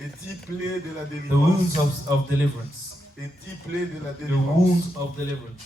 Les 10 plaies de la The wounds délivrance. of deliverance. Les 10 plaies de la The délivrance. wounds of deliverance.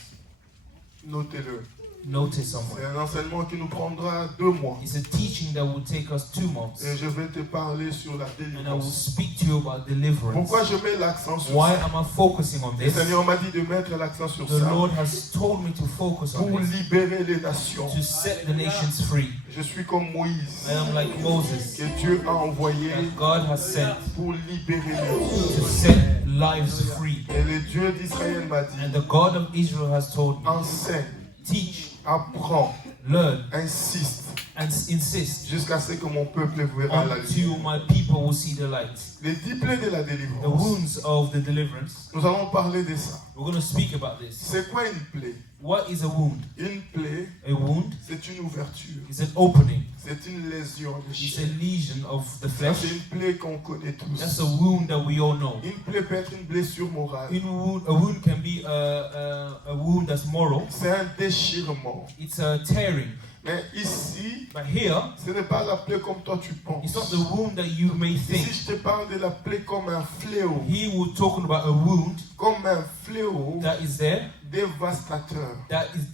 Notez-le. Notice C'est somewhere. un enseignement qui nous prendra 2 mois. It's a teaching that will take us 2 months. Et je vais te parler sur la And I will délivrance. speak to you about deliverance. Pourquoi je mets l'accent sur Why ça? am I focusing on Le this? Seigneur m'a dit de mettre l'accent sur The ça Lord has told me to focus on pour this, libérer les nations. to set the nations free. Je suis comme Moïse, I am like Moses, que Dieu a envoyé that God has sent pour libérer les to set lives free. Et le Dieu d'Israël m'a dit, And the God of Israel has told me, enseigne, teach, apprends, learn, insiste, and insist jusqu'à ce que mon peuple verra la until lumière. my people will see the light. Les 10 plaies de la The délivrance, wounds of the deliverance, nous allons parler de ça. we're going to speak about this. C'est quoi une plaie? What is a wound? Une plaie, A wound c'est une ouverture, is an opening. c'est une lésion de It's a chair. lesion of the Ça, flesh. c'est une plaie qu'on connaît That's tous. a wound that we all know. Une plaie peut être une blessure morale. A wound can be a wound that's moral. C'est un déchirement. It's a tearing. Mais ici, But here, ce n'est pas la plaie comme toi tu penses. it's not the wound that you may Ici, think. je te parle de la plaie comme un fléau. Here we're talking about a wound Comme un fléau that is there, dévastateur. that is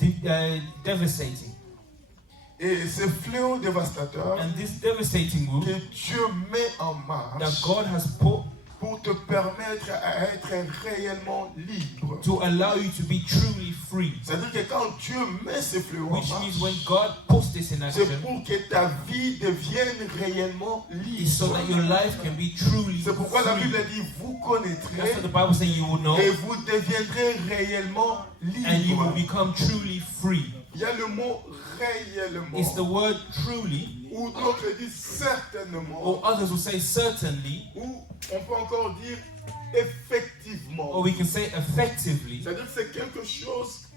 devastating. Et ce fléau dévastateur And this devastating wound que Dieu met en that marche God has put pour te permettre à être réellement libre. to allow you to be truly free. C'est-à-dire que quand Dieu met ce fléau en Which means marche, when God puts this in c'est action, pour que ta vie devienne réellement it's so libre. that your life can be truly C'est pourquoi la Bible free. dit, vous That's connaîtrez what the Bible says you will know, et vous deviendrez réellement and you will libre. become truly free. Il y a le mot réellement, It's the word truly, ou d'autres disent certainement, or others will say certainly, ou on peut encore dire effectivement. or we can say effectively. C'est-à-dire que c'est quelque chose,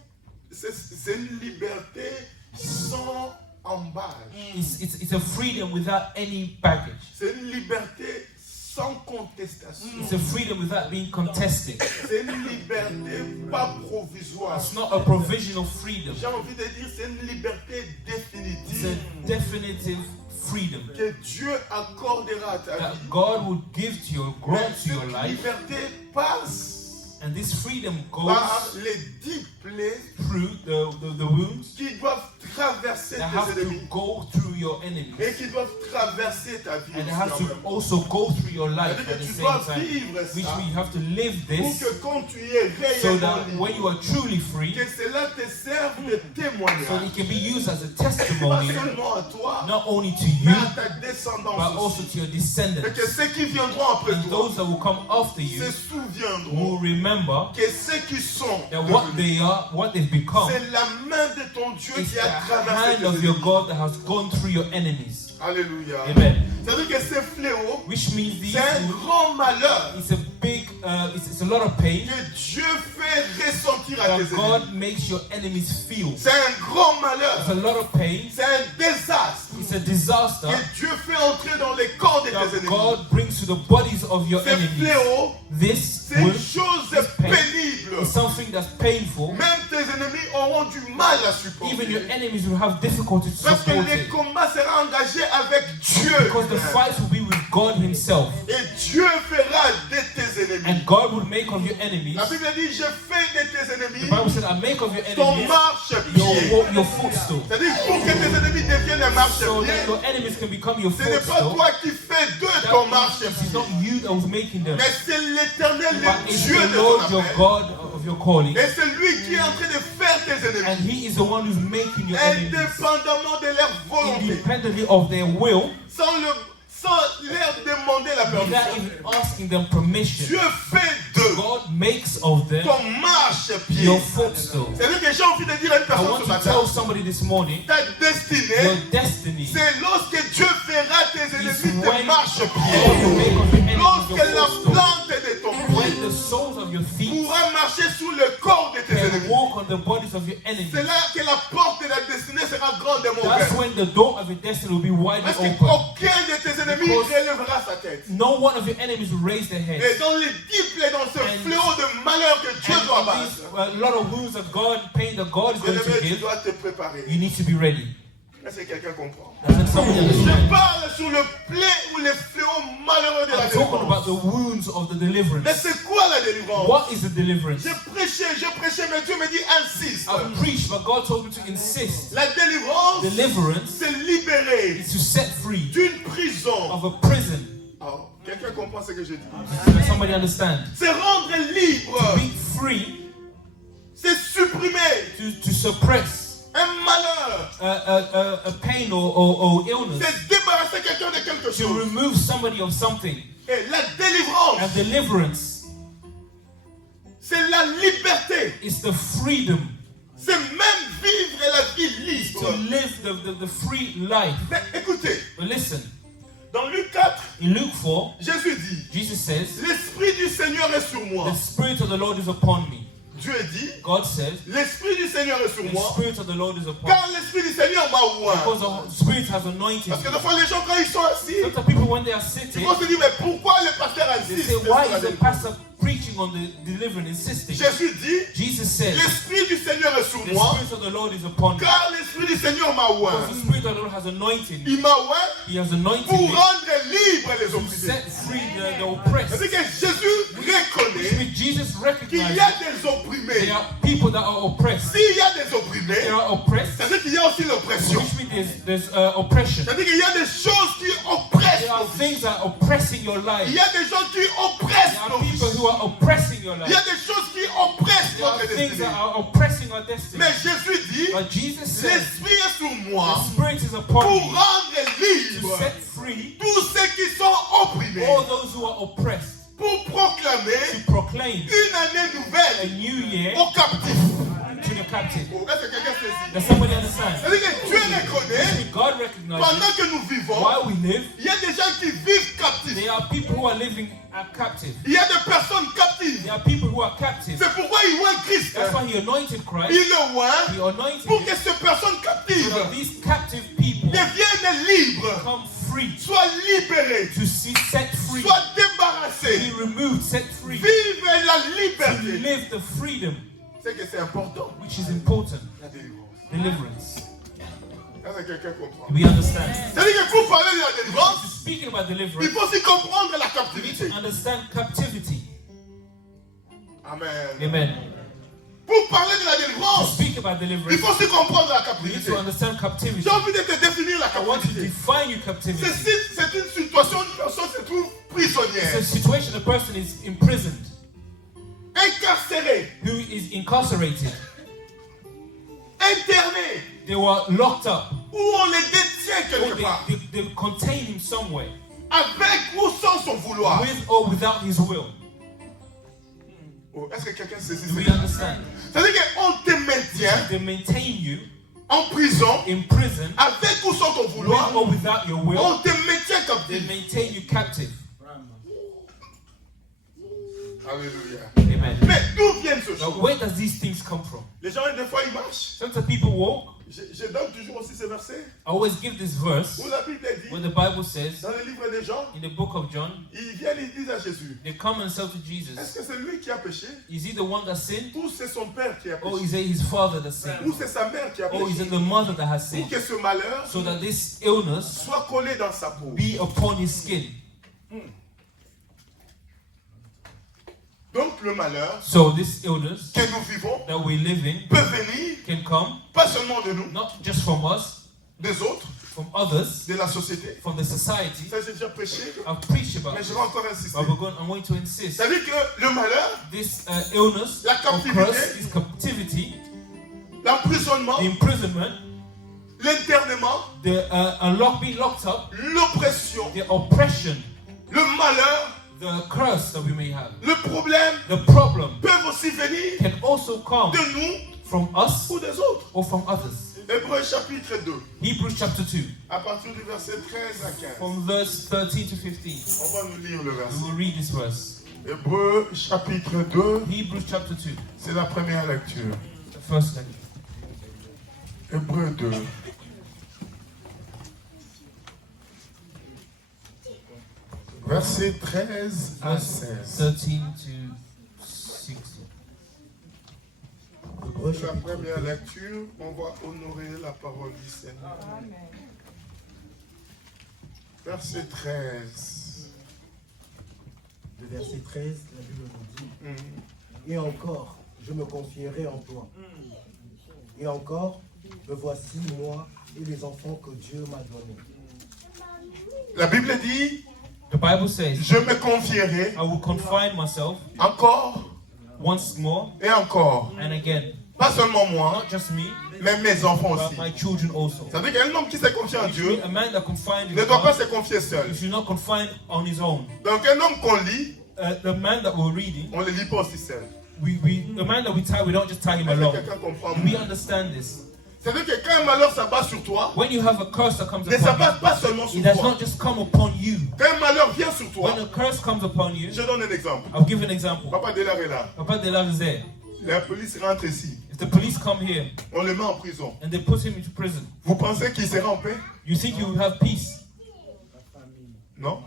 c'est une liberté sans embâche. It's a freedom without any baggage. C'est une liberté sans contestation. It's a freedom without being contested. C'est une liberté pas provisoire. It's not a provisional freedom. J'ai envie de dire c'est une liberté It's définitive a definitive freedom que Dieu accordera à ta that vie. God will give to you, Mais grant to your cette life, liberté passe and this freedom par goes les 10 plaies through the wounds qui doivent traverser that tes have to ennemis go through your enemies, et qui doivent traverser ta vie. and it aussi has en to même temps. also go through your life C'est-à-dire at que the tu same dois time, vivre which ça means you have to live pour this que quand tu es so réellement that when libre, you are truly free, que cela te serve de témoignage. so it can be used as a Pas testimony seulement à toi, not only to mais you, à ta but descendance also aussi. to your Et descendants. que ceux qui viendront après And toi those that will come after you se souviendront will remember que ceux qui sont that what devenus, they are, what they've become, c'est la main de ton Dieu is qui the a traversé hand tes of your ennemis. God that has gone through your enemies. Alléluia. Amen. C'est-à-dire que ces fléaux, Which means c'est un grand malheur it's a big, it's a lot of pain que Dieu fait ressentir à that tes ennemis. God makes your enemies feel. C'est un grand It's malheur. a lot of pain. C'est un désastre It's a disaster que Dieu fait entrer dans les corps de tes that ennemis. God brings to the bodies of your Ces enemies. fléaux, This c'est une wound chose pain pénible. is something that's painful. Même tes ennemis auront du mal à Even your supporter. enemies will have difficulty to Parce que support les it. combats seront engagés avec Dieu. Because the fight will be with God Himself. Et Dieu fera de tes ennemis. And God will make of your enemies. La Bible dit, je fais de tes The ennemis Bible said, I make of your ton enemies marche-pied. your footstool. C'est-à-dire pour que tes ennemis deviennent un So that marche-pied, your enemies can become your ce n'est pas footstool. toi qui fais d'eux ton It's marche-pied. not you that was making them. Mais c'est l'Éternel, But le it's Dieu the de Lord ton your appel. God of your calling. Et c'est lui qui est en train de faire tes ennemis, And He is the one who's making your enemies. indépendamment de leur volonté, Independently of their will, sans leur demander la without permission. even asking them permission. Dieu fait d'eux God makes of them ton marche-pied. your footstool. C'est-à-dire que j'ai envie de dire à une I personne want ce to matin, tell somebody this morning, ta your destinée, destiny c'est lorsque Dieu fera tes is ennemis tes when God will marche-pieds. make of your enemies Lorsque your la footstool. plante de ton When pied the soles of your feet pourra marcher sous le corps de tes can ennemis, walk on the bodies of your enemies, c'est là que la porte de la destinée sera grandement that's ouverte. when the door of your destiny will be widely Parce open. qu'aucun de tes ennemis Because relèvera sa tête. No one of your enemies will raise their heads. Et dans les 10 plaies, dans ce And- fléau de malheur que Dieu And doit in battre, these, a lot of wounds that God, pain that God is going bien-aimé, to tu give, dois te préparer. you need to be ready. Est-ce que quelqu'un comprend? Doesn't somebody Je understand? parle sur le plaie ou les fléaux malheureux de la I'm talking about délivrance. the wounds of the Mais deliverance. c'est quoi la délivrance? What is the deliverance? J'ai prêché, mais Dieu me dit insiste. I've preached, but God told me to insist. La délivrance, Deliverance c'est libérer is to set free d'une prison. of a prison. Oh, quelqu'un comprend ce que je dis? Does somebody understand? C'est rendre libre. Be free C'est supprimer to suppress un malheur. a pain or illness. C'est débarrasser quelqu'un de quelque To chose. remove somebody of something. Et la délivrance, And deliverance c'est la liberté. is the freedom C'est même vivre la vie to libre. live the free life. Mais écoutez, But listen, dans Luc 4, in Luke 4, Jésus dit, Jesus says, l'Esprit du Seigneur est sur moi. the Spirit of the Lord is upon me. Dieu dit, God says, l'Esprit du Seigneur est sur the moi. Spirit of the Lord is upon me. Car l'Esprit du Seigneur m'a oint. Because the Spirit has anointed Parce que me. des fois, les gens, quand ils sont assis, Sometimes people, when they are ils sitting, vont se dire, mais pourquoi le pasteur they insiste say, sur why la is the délivrance? pastor preaching on the deliverance, insisting? Jésus dit, Jesus says, l'Esprit du Seigneur est sur the moi. Spirit of the Lord is upon me. Car l'Esprit du Seigneur m'a oint. Because the Spirit of the Lord has anointed me. Il m'a oint He has anointed pour me rendre libre les to opprimés. set free the oppressed. C'est-à-dire que Jésus reconnaît Jesus qu'il recognizes y a des opprimés. there are people that are oppressed. S'il y a des opprimés, There are oppressed, c'est-à-dire qu'il y a aussi l'oppression. which means there's oppression. C'est-à-dire qu'il y a des choses qui oppressent There are nos vies. things that are oppressing your Il life. y a des gens qui There oppressent are nos vies. people who are oppressing your Il y a life. des choses qui oppressent There are notre things destinée. that are oppressing our destiny. Mais Jésus dit, But Jesus says, l'Esprit est sur the moi Spirit is pour upon me rendre to libre set free tous ceux qui sont opprimés, all those who are oppressed, pour proclamer to proclaim une année a nouvelle new year aux captifs. to the captive. Oh, est-ce que quelqu'un saisit? Does somebody understand? C'est-à-dire que Dieu reconnaît, God recognizes pendant que nous vivons, while we live, il y a des gens qui vivent captifs. there are people who are living captive. Il y a des personnes captives. There are people who are captive. C'est pourquoi il voit Christ. That's why he anointed Christ. Il le voit He anointed pour him que ces personnes so captives that these captive people deviennent libres, become free, soient libérées, to see set free, soient débarrassées, be removed, set free, vivent la to liberté. live the freedom C'est que c'est important. which is important. La délivrance. Deliverance. Est-ce que quelqu'un comprend? We understand. C'est-à-dire que pour parler de la délivrance, Speaking about il deliverance, faut aussi comprendre la we need captivité. to understand captivity. Amen. Amen. Pour parler de la To délivrance, speak about il deliverance, faut aussi comprendre la we need captivité. to understand captivity. J'ai envie de te définir la I want to captivité. define you captivity. C'est une situation où une personne se trouve It's prisonnière, a situation a person is imprisoned, incarcérée, who is incarcerated. internée, They were locked up. où on les détient Or quelque part, they contain him somewhere, avec ou sans son vouloir. with or without his will. Oh, est-ce que quelqu'un saisit Do we ça? understand? C'est-à-dire qu'on te maintient They maintain you en prison, in prison, avec ou sans ton with vouloir. or without your will. On te maintient They captif. maintain you captive. Alléluia. Amen. Mais d'où viennent ces Now, choses? where does these things come from? Les gens, des fois, ils marchent. Sometimes people walk. Je donne toujours aussi ce verset I always give this verse où la Bible where dit, the Bible says dans le livre des gens, in the book of John, ils viennent, ils disent à Jésus, they come and say to Jesus, est-ce que c'est lui qui a péché? is he the one that sinned? Ou c'est son père qui a Or péché? is it his father that sinned? Ou c'est sa mère qui a Or is péché? it the mother that has Pour sinned? que ce malheur So that this illness soit collé dans sa peau. be upon his skin. Donc le malheur So this illness que nous vivons that we live in peut venir, can come pas seulement de nous, not just from us, des autres, from others, de la société. from the society. Ça, j'ai déjà prêché, I've preached about mais this, je vais encore insister. but I'm going to insist. C'est-à-dire que le malheur, This illness La or captivité. curse, this captivity, l'emprisonnement, the imprisonment, l'internement, the being locked up, l'oppression, the oppression, le malheur, the curse that we may have, le problème the problem peuvent aussi venir can also come de nous from us ou des autres. or from others. Hébreux chapitre 2, Hebrews chapter 2, à partir du verset 13 à 15. from verse 13 to 15. On va nous lire le We verset. will read this verse. Hébreux chapitre 2, Hebrews chapter 2, c'est la première lecture. the first lecture. Hébreux 2. Verset 13 à Verse 16. 13 to 16. C'est la première lecture. On va honorer la parole du Seigneur. Verset 13. le verset 13, la Bible nous dit, et encore, je me confierai en toi. Et encore, me voici, moi et les enfants que Dieu m'a donnés. La Bible dit, The Bible says, je me confierai I will confine myself encore once more et encore. and again. Pas seulement moi, Not just me, mais mes enfants but aussi. my children also. Ça veut dire qu'un homme qui s'est confié en Which Dieu means a man that confined in ne doit pas God, se confier seul. he should not confine on his own. Donc un homme qu'on lit, The man that we're reading, on ne le lit pas aussi seul. the man that we tie, we don't just tie him Est-ce que alone. quelqu'un comprend? Do we understand this? C'est-à-dire que quand un malheur s'abat sur toi, When you have a curse that comes ne upon s'abat you, pas seulement it sur does toi. not just come upon you. Quand un malheur vient sur toi, When a curse comes upon you, je donne un exemple. I'll give an example. Papa Delar est là. Papa Delave is there. La police rentre ici. If the police come here On le met en prison. and they put him into prison, Vous pensez qu'il sera en paix? you think you will have peace? Non.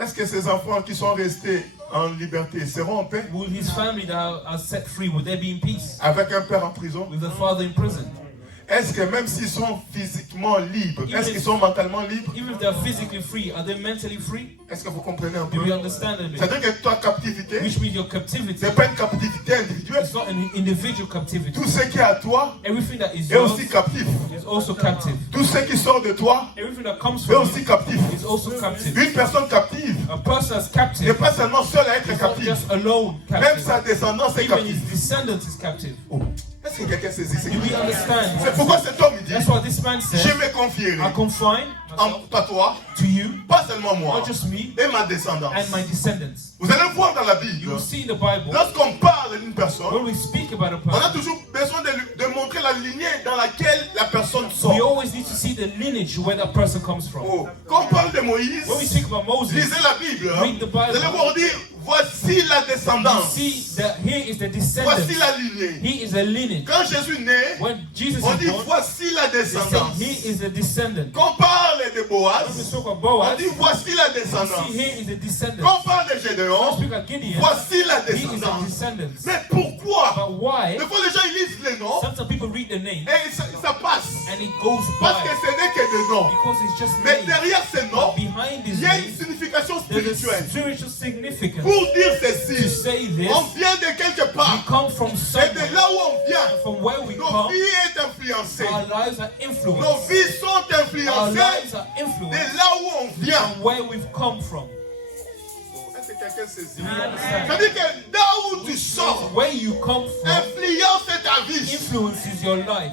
Est-ce que ces enfants qui sont restés en liberté seront en paix? Will his family that are set free, will they be in peace? Avec un père en prison? With a father in prison? Est-ce que même s'ils sont physiquement libres, est-ce qu'ils sont mentalement libres? Even if they are physically free, are they mentally free? Est-ce que vous comprenez un Do peu? we understand a bit? C'est-à-dire que toi, captivité, Which means your captivity, ce n'est pas une captivité individuelle. it's not an individual captivity. Tout ce qui est à toi Everything that is est yours aussi captif. is also captive. Tout ce qui sort de toi Everything that comes est from aussi you captif. is also captive. Une personne captive A person that's n'est captive pas seulement seule à être is not captive. just alone Même captive. sa descendance est Even captive. his descendant is captive. Oh. Est-ce que quelqu'un saisit ce Do we qu'il dit? understand? C'est pourquoi cet homme il dit, That's what this man je said. me confierai I confine myself à toi, to you, pas seulement moi, not just me, et ma descendance. and my descendants. Vous allez voir dans la You Bible, will see in the Bible, lorsqu'on parle d'une personne, when we speak about a on a person, toujours besoin de montrer la lignée dans laquelle la personne we sort. always need to see the lineage where that person comes from. Oh. Quand on parle de Moïse, When we speak about Moses, lisez la Bible. Hein. Read the Bible. Vous allez voir dire, voici la you descendance. see that here is the Voici descendant. la lignée. He is a lineage. Quand Jésus naît, When Jesus on is dit, born, voici la they say descendance. he is a descendant. Quand on parle de When we Boaz, talk about on Boaz, dit, voici la we descendance. see here is a descendant. Quand on parle de When we Gédéon, speak about Gideon, voici la he is a descendance. descendant. Mais pourquoi? But why? Des fois, les gens ils lisent les noms Sometimes people read the name et ça passe. and it goes Parce que by ce n'est que des noms. because it's just Mais name. derrière ces noms, But behind il this y a une name, signification there's a spirituelle. spiritual significance. Pour dire To ceci, say this, on vient de quelque we part. come from Et de somewhere. là où on vient, From where we nos come, vies sont influencées. our lives are Nos influenced. vies sont Our influencées lives are de influenced là où on vient. from where we've come from. Est-ce que quelqu'un saisit? Do we understand? C'est-à-dire que là où tu sors, Where you come from influence ta vie. influences your life.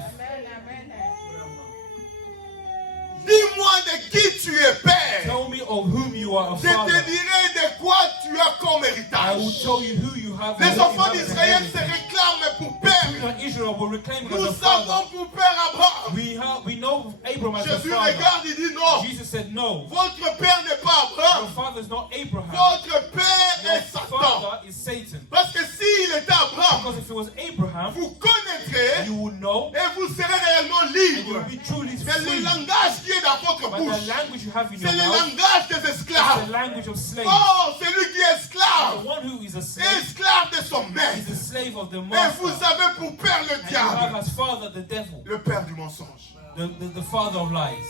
Dis-moi de qui tu es père. Tell me of whom you are a Je te father. dirai de quoi tu as comme I héritage. will tell you who you have. Les and what you enfants have as d'Israël se inheritance. réclament pour The père. children of Israel will reclaim him Nous as a father. savons pour père Abraham. We know Abraham as a Jésus father. regarde, il dit non. Jesus said no. Votre père n'est pas Your Abraham. father is not Abraham. Votre père Your est Satan. father is Satan. Parce que s'il était Abraham, Because if it was Abraham, vous connaîtrez you will know et vous serez réellement and you libre. will be truly Mais le free. langage qui est dans votre But bouche, the language you have in c'est your le mouth langage des is the esclaves. language of slaves. Oh, celui qui est The esclave, one who is a slave esclave de son is maître. the slave of the Et master. vous avez pour père le And you have diable, as father the devil, le père du mensonge. the father of lies.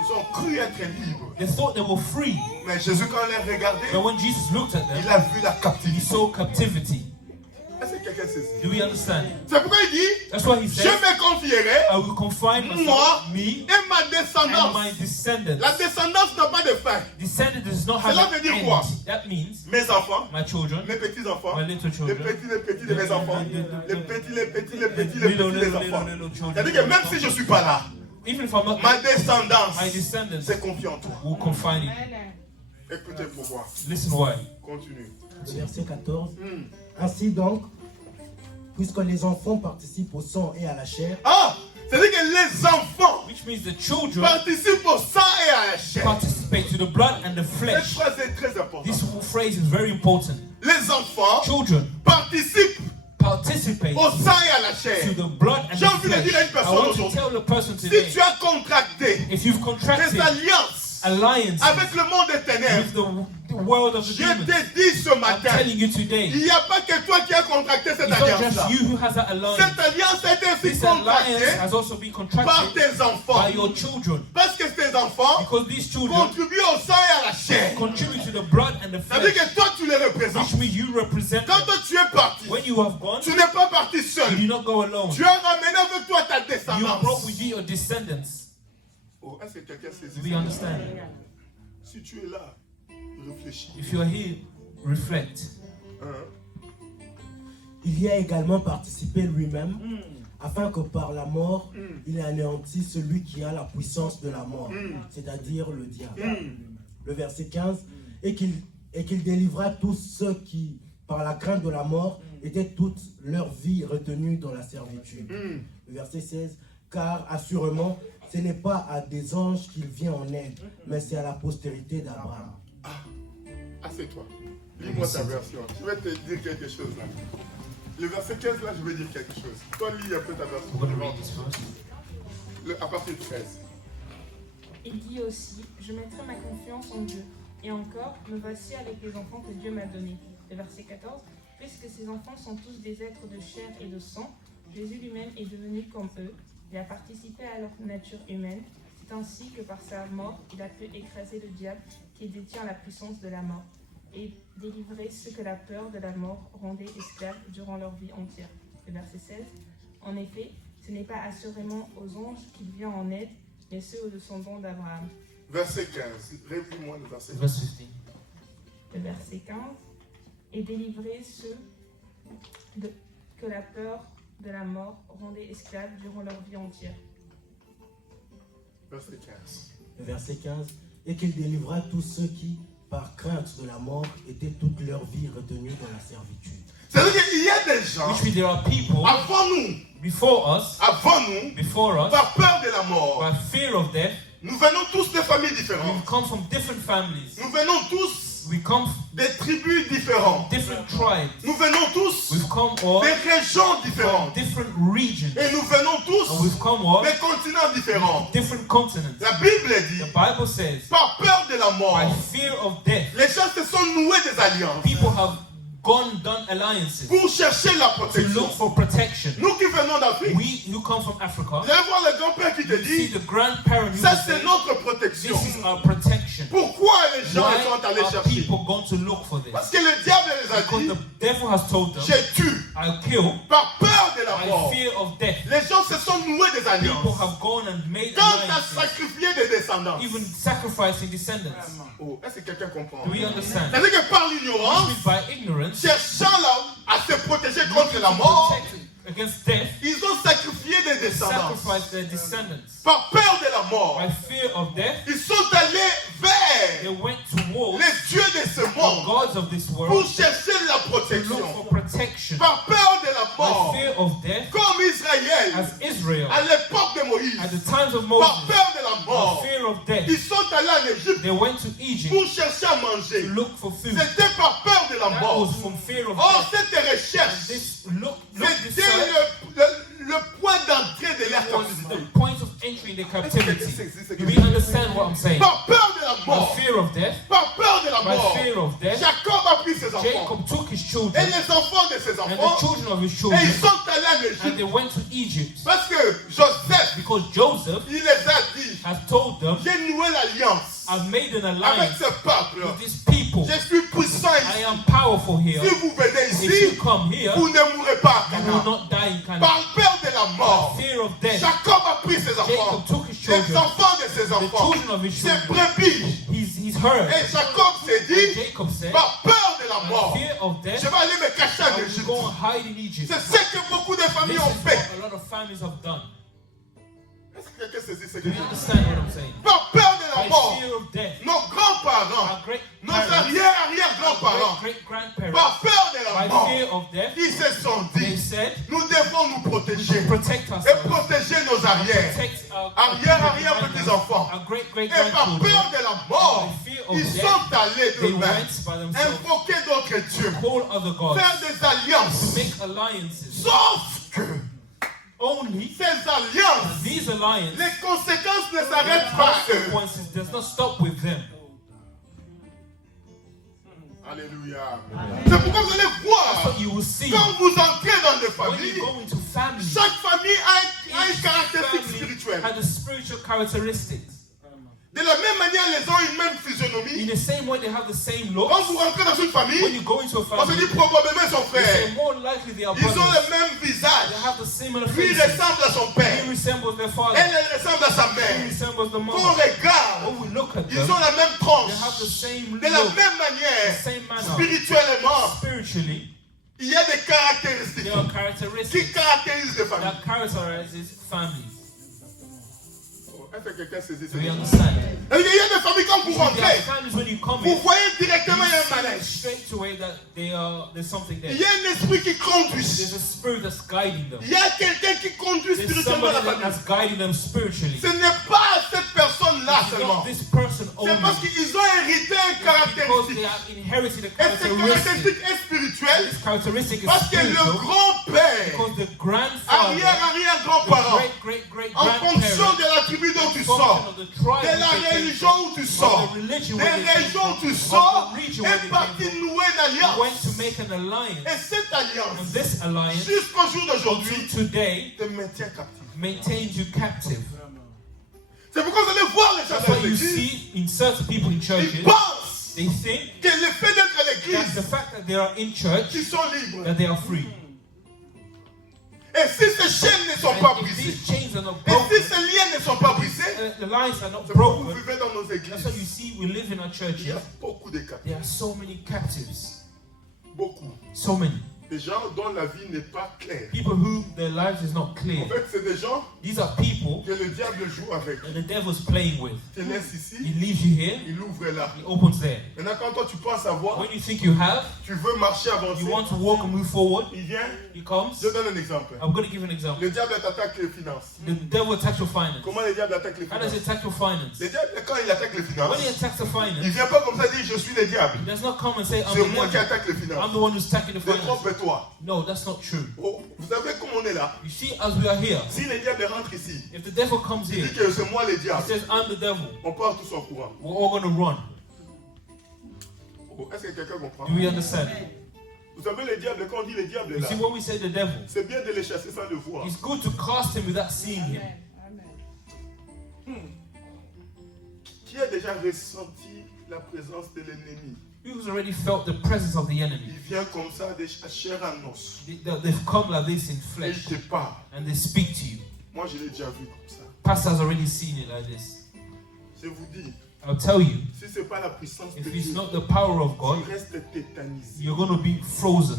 Ils ont cru être libres. They thought they were free, Mais Jésus, quand il les regardait, but when Jesus looked at them, il a vu la he captivité. saw captivity. Est-ce que quelqu'un saisit? Do we understand? C'est pourquoi il dit, That's why he je says, me confierai I will confine moi myself, me, et ma and descendance. my descendants. La descendance n'a pas de fin. Descendant does not have Cela an veut dire end. quoi? That means Mes enfants, my children, mes petits-enfants, my little les children, petits de mes enfants, les petits des little enfants. children. C'est-à-dire que même si je ne suis pas là, Even if I'm not ma there, descendance my descendants s'est confiée en toi. will confine him. Écoutez pourquoi. Listen why. Continue. Verset 14. Ainsi donc, puisque les enfants participent au sang et à la chair, Ah, c'est-à-dire que les enfants Which means the children participent au sang et à la chair. participate to the blood and the Cette flesh. phrase est très importante. This phrase is very important. Les enfants Children participent participate au sang et à la to chair. the blood and J'ai the envie de dire à une flesh. I personne want to aujourd'hui, tell the person si today, tu as contracté if you've des contracted alliances alliance avec le monde des ténèbres, with the world of the je demons, te dis ce I'm matin, telling you today, il n'y a pas que toi qui as contracté cette it's not alliance-là. just you who has that alliance. Cette alliance a été aussi This alliance contractée has also been par contracted tes enfants. by your children. Parce que tes enfants Because these children contribuent au sang et à la chair. contribute to the blood and the Ça veut dire flesh, que toi, tu les représentes. which means you represent Quand them. toi, tu es parti, When you have gone, tu n'es pas parti you seul. do not go alone. Tu as ramené avec toi ta You brought descendance. with you your descendants. Oh, est-ce que quelqu'un saisit Do we ça? understand? Si tu es là, réfléchis. If you are here, reflect. Hein? Il y a également participé lui-même, afin que par la mort, il ait anéanti celui qui a la puissance de la mort, c'est-à-dire le diable. Le verset 15, et qu'il délivra tous ceux qui, par la crainte de la mort, étaient toute leur vie retenus dans la servitude. Le verset 16, car assurément, ce n'est pas à des anges qu'il vient en aide, mais c'est à la postérité d'Abraham. Assieds-toi. Lis-moi ta version. Je vais te dire quelque chose là. Le verset 15 là, je vais dire quelque chose. Toi, lis un peu ta version. We're going to read this first. À partir de 13. Il dit aussi, je mettrai ma confiance en Dieu. Et encore, me voici avec les enfants que Dieu m'a donnés. Le verset 14, puisque ces enfants sont tous des êtres de chair et de sang, Jésus lui-même est devenu comme eux. Il a participé à leur nature humaine. C'est ainsi que par sa mort, il a pu écraser le diable qui détient la puissance de la mort et délivrer ceux que la peur de la mort rendait esclaves durant leur vie entière. Le verset 16, en effet, ce n'est pas assurément aux anges qu'il vient en aide, mais ceux aux descendants d'Abraham. Verset 15. Réponds-moi le verset 15. Verse 15. Le verset 15, et délivrer ceux que la peur de la mort rendait esclaves durant leur vie entière. Verset 15. Le verset 15, et qu'il délivra tous ceux qui, par crainte de la mort, étaient toute leur vie retenus dans la servitude. C'est-à-dire qu'il y a des gens, Which means there are people avant nous, before us, par peur de la mort, by fear of death, nous venons tous de familles we différentes. come from different families. Nous venons tous We come from des tribus différentes. different tribes. Nous venons tous We've come all des régions from différentes. different regions. Et nous venons And tous we've come all des continents différents. different continents. La Bible dit, The Bible says, par peur de la mort, by fear of death, les gens se sont noués des alliances people have done alliances pour chercher la to protection. look for protection. Nous qui venons d'Afrique, We who come from Africa, vous allez voir le grand-père qui te see dit, the grandparent who ça will c'est say, notre this protection. is our protection. Pourquoi les gens Why sont allés are chercher? people going to look for this? Parce que le diable les a Because dit, the devil has told them, j'ai tué I'll kill par peur de la by mort. fear of death. Les gens se sont noués des People alliances. have gone and made Quand tu as alliances, sacrifié des descendants. even sacrificing descendants. Oh, est-ce que quelqu'un comprend? Do we understand? C'est-à-dire que par Which l'ignorance, means by ignorance, cherchant à se protéger contre la mort, protect against death, ils ont sacrifié des descendants. sacrifice their descendants. Par peur de la mort, By fear of death, ils sont allés they vers went towards les dieux de ce the monde gods of this pour world chercher la to look protection. for protection. Par peur de la By mort, fear of death, comme Israël as Israel, à l'époque de Moïse, at the times of par Moses, peur de la by mort, fear of death, ils sont allés en Égypte they went to Egypt pour chercher à to manger. look for food. C'était par peur de la That mort. was from fear of Or death. cette recherche, This look this c'était le point d'entrée de leur was captivité. the point of entry in the captivity. Do we understand what I'm saying? Par peur de la By mort, fear of death, par peur de la by mort, fear of death, Jacob a pris ses enfants Jacob took his et children les enfants de ses and the enfants children of his et children, ils sont allés en and Égypte they went to Egypt parce que Joseph, because Joseph il les a dit, has told them, j'ai noué l'alliance I've made an avec alliance ce peuple. with these people. Je suis puissant I ici. am powerful here. Si vous venez If you ici, come here, vous ne mourrez pas à you will Canaan. not die in Canaan. Par peur de la mort, By fear of death, Jacob a pris ses enfants, Jacob took his les children, enfants de ses the enfants, children of his ses children. brebis. He's heard. Et Jacob s'est And dit, Jacob said, par peur de la by mort, fear of death, je vais aller me cacher en I will Égypte. go and hide in Egypt. C'est ce que beaucoup de This familles is ont fait. what a lot of families have done. Est-ce que quelqu'un saisit ce que Do je you dis? understand what I'm saying? Par peur de la By mort, fear of death, nos grands-parents, our great nos parents, arrière-arrière-grands-parents, great grandparents, par peur de la by mort, fear of death, ils se sont they dit, said, nous devons nous protéger protect et ourselves, protéger nos arrières. protect our Arrière-arrière-petits-enfants. our great great Et par grandchildren. peur de la mort, By fear of ils death, sont allés they eux-mêmes went by themselves, invoquer d'autres dieux, call other gods, faire des alliances. make alliances. Sauf que Only ces alliances, these alliances, les conséquences ne the s'arrêtent pas à eux. consequences does not stop with them. Alléluia. C'est pourquoi vous allez That's voir, what you will see quand vous entrez dans des when you familles, go into families. chaque famille a une Each caractéristique family spirituelle. had the spiritual characteristics. la même manière, les gens ont une même In physionomie. the same way, they have the same look. Quand vous rentrez dans une When famille, you go into a on se family, dit probablement ils sont they say frères. more likely they are Ils ont brothers. le même visage. They have the similar Lui faces. ressemble à son père. He resembles their father. Elle ressemble à sa He mère. resembles the Quand on mother. regarde, When we look at ils them, ont la même they tranche. have the same De la look, même the manière, same manner. spirituellement, Spiritually, il y a des caractéristiques there are qui characteristics caractérisent les familles. that characterizes families. Est-ce que quelqu'un saisit Do you ça? understand? Il y a des familles quand vous There are rentrez, families when you come vous in, voyez directement il y a un you see manège. straight away that there's something there. Il y a un esprit qui conduit. There's a spirit that's guiding them. Il y a quelqu'un qui conduit There's spirituellement la somebody famille. that's guiding them spiritually. Ce n'est pas cette personne-là It's seulement. not this person C'est only. parce qu'ils ont hérité un It's because caractéristique. they have inherited a Et cette characteristic. caractéristique est spirituelle This characteristic is parce que le spiritual grand-père, because the grandfather, the arrière-arrière-grand-parent, great en fonction grandparent, de la tribu dont tu function sors, of the tribe de la that they came religion from, où tu of sors, the religion des where they came régions où from, tu of sors, the region where est they parti came from, nouer une went to alliance. make an alliance. Et cette And alliance, this alliance, jusqu'au jour until d'aujourd'hui, today, te maintient captif. maintains you captive. C'est pourquoi vous allez voir les gens That's dans why you l'église, see in certain people in ils churches, pensent they think que le fait d'être à that the l'église, fact that they are in church, qu'ils sont libres. that they are free. Et si ces chaînes ne sont pas And if brisées, these chains are not et broken, si ces liens ne sont pas brisés, the lines are not c'est pourquoi vous broken, vivez dans nos that's why you églises. see we live in our Il y churches. a beaucoup de captifs. There are so many captives. Beaucoup. So many. Des gens dont la vie n'est pas claire. People who their lives is not En clear. fait, c'est des gens These are people que le diable joue avec. that the devil's playing with. Tu laisses ici, He leaves you here, il ouvre là. he opens there. Maintenant, quand toi tu penses avoir, When you think you have, tu veux marcher, avancer, you want to walk and move forward, il vient. he comes. Je donne un exemple. I'm going to give an example. Le diable attaque les finances. The devil attacks your finance. Comment le diable attaque les How does he finances? attack your finance? Le diable, quand il attaque les finances, When he attacks the il finance, vient pas comme ça dire je suis le diable. he does not come and say, I'm C'est the moi qui devil. attaque les I'm finances. the one who's attacking the finance. Détrompe-toi. No, that's not true. Oh, vous savez comment on est là? You see, as we are here, Si le diable rentre ici, if the devil comes il here, dit que c'est moi le he diable, says, I'm the devil, on part tous en courant. we're all going to run. Oh, est-ce que quelqu'un comprend? Do we understand? Vous savez, le diable, quand on dit le diable est You là, see, when we say the devil, c'est bien de les chasser sans le voir. it's good to cast him without seeing him. Qui a déjà ressenti la présence de l'ennemi? Who's already felt the presence of the Il enemy? vient comme ça, à chair en os. They've come like this in Et flesh il te parle. and they speak to you. Moi, je l'ai déjà vu comme ça. Pastor has already seen it like this. Je vous dis, I'll tell you, si ce n'est pas la puissance de if Dieu, it's not the power of God, tu restes tétanisé. you're going to be frozen.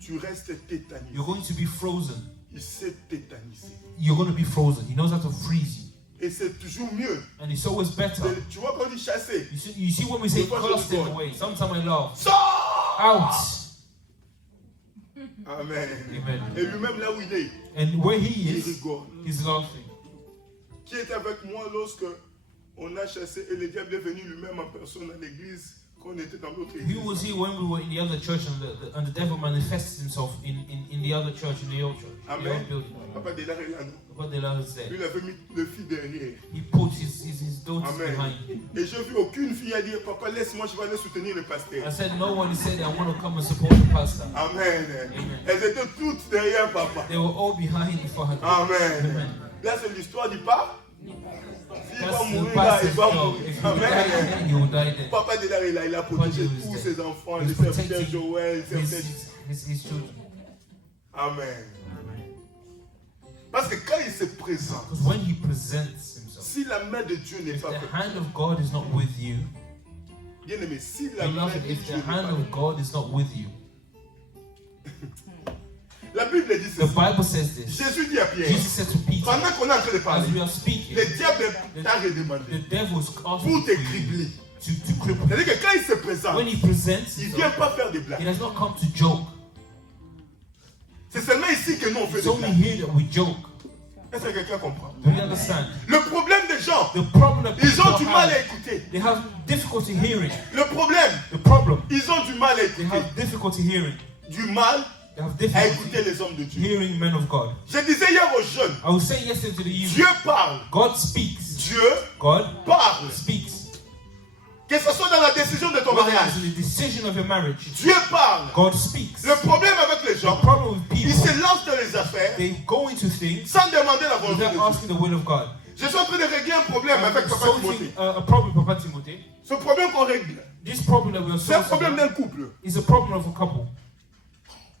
Tu restes tétanisé. You're going to be frozen. Il s'est tétanisé. You're going to be frozen. He knows how to freeze you. Et c'est toujours mieux. And it's always better. Tu vois quand on dit chasser, You see when we say Des fois, je cast him rigole. away, sometimes I laugh. sors! Out. Amen. Amen. Et lui-même là où il est, And where he il is, rigole. he's laughing. Qui était avec moi lorsque on a chassé et le diable est venu lui-même en personne à l'église quand on était dans l'autre église? Who was he when we were in the other church and the devil manifested himself in the other church, in the old church, in the Amen. old building? Papa Delar est là, non? Papa Dela was there. Lui, il avait mis le fils derrière. He put his daughters Amen. behind him. Et j'ai vu aucune fille à dire, papa, laisse-moi, je vais aller soutenir le I pasteur. said, no one said, I want to come and support the pastor. Amen. Amen. Elles étaient toutes derrière papa. They were all behind the father. Amen. Amen. Là, c'est l'histoire du pas. S'il va That's the mourir là, il pastor's va job. mourir. If he will die Amen. there, he will die there. Papa Delar est là, il a protégé Papa tous is ses there. enfants, He's le serviteur protecting Joël, le serviteur. his children. Amen. Parce que quand il se présente, Because when he presents himself, si la main de Dieu n'est if pas the faite, hand of God is not with you, bien aimé, si la main beloved, de if Dieu the n'est pas hand faite, of God is not with you, la Bible dit the ceci. Bible says this. Jésus dit à Pierre, Jesus said to Peter, pendant qu'on est en train de parler, as we are speaking, le diable t'a the redemandé devil's pour asking te for you cribler. to cripple. C'est-à-dire que quand il se présente, When he presents il ne vient himself, pas faire des he blagues. does not come to joke. C'est seulement ici que nous on fait It's des only blagues. here that we joke. Est-ce que quelqu'un comprend? Do you understand? Le problème des gens, The problem that ils ont people du mal à have, écouter. they have difficulty hearing. Le problème, The problem, ils ont du mal à they écouter. have difficulty hearing. Du mal They have à difficulty écouter les hommes de Dieu. hearing men of God. Je disais hier aux jeunes, I was saying yesterday to the youth, Dieu parle. God speaks. Dieu God parle. speaks. Que ce soit dans la décision de ton whether mariage, it's in the decision of your marriage, Dieu parle. God speaks. Le problème avec les The gens, problem with ils people, se lancent dans les affaires they go into things sans demander la volonté de without Dieu. asking the will of God. Je suis en train de régler un problème I'm avec Papa solving Timothée. a problem, Papa Timothy. Ce problème qu'on règle, This problem that we are c'est un problème solving d'un couple. is a problem of a couple.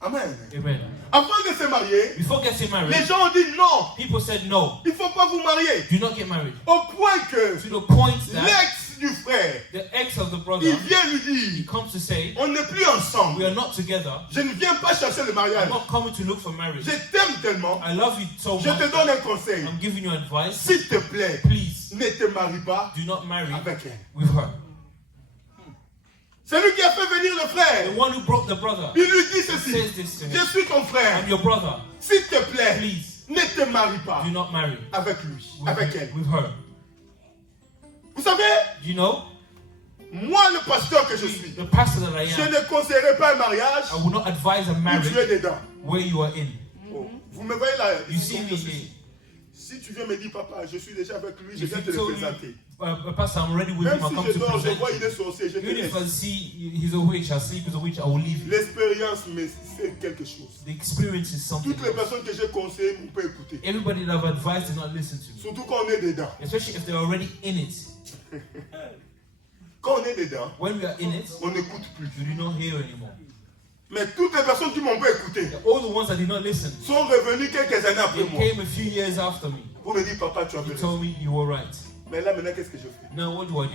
Amen. Amen. Avant de se marier, Before getting les married, gens ont dit non, people said no, il ne faut pas vous marier. do not get married. Au point que To the point that l'ex du frère, the ex of the brother, il vient lui he dire, comes to say, on n'est plus we ensemble. are not together. Je ne viens pas chercher le I'm mariage. not coming to look for marriage. Je t'aime tellement. I love you so Je te much. donne un conseil. I'm giving you advice. S'il te plaît, Please ne te marie pas do not marry avec elle. with her. C'est lui qui a fait venir le The frère. one who brought the brother Il lui dit ceci. says this to Je him. suis ton frère. I'm your brother. S'il te plaît, Please ne te marie pas do not marry avec lui, avec elle. with her. Vous savez, Do you know? moi le pasteur que je suis, The pastor that I je am, ne conseillerais pas un mariage I will not advise a où tu es marriage dedans. where you are in. Oh, vous me voyez là. You see me here. Si tu viens me dire, papa, je suis déjà avec lui, je If viens you te le told me, présenter. Pastor, I'm already with Même him, I'll si come je to dors, je present vois, il you. est sorcier, je te Even if I laisse. see he's a witch, I sleep as a witch, I will leave you. L'expérience me fait quelque chose. The experience is something Toutes les else. personnes que j'ai conseillées m'ont pas écouté. Everybody that I've advised did not listen to me. Surtout quand on est dedans. Especially if they're already in it. Quand on est dedans, When we are in it, on n'écoute plus. we do not hear anymore. Mais toutes les personnes qui m'ont pas écouté All the ones that did not listen, sont revenues quelques années après they moi came a few years after me. pour me dire, papa, tu as You raison. told me you were right. Mais là, maintenant, qu'est-ce que je fais? Now what do I do?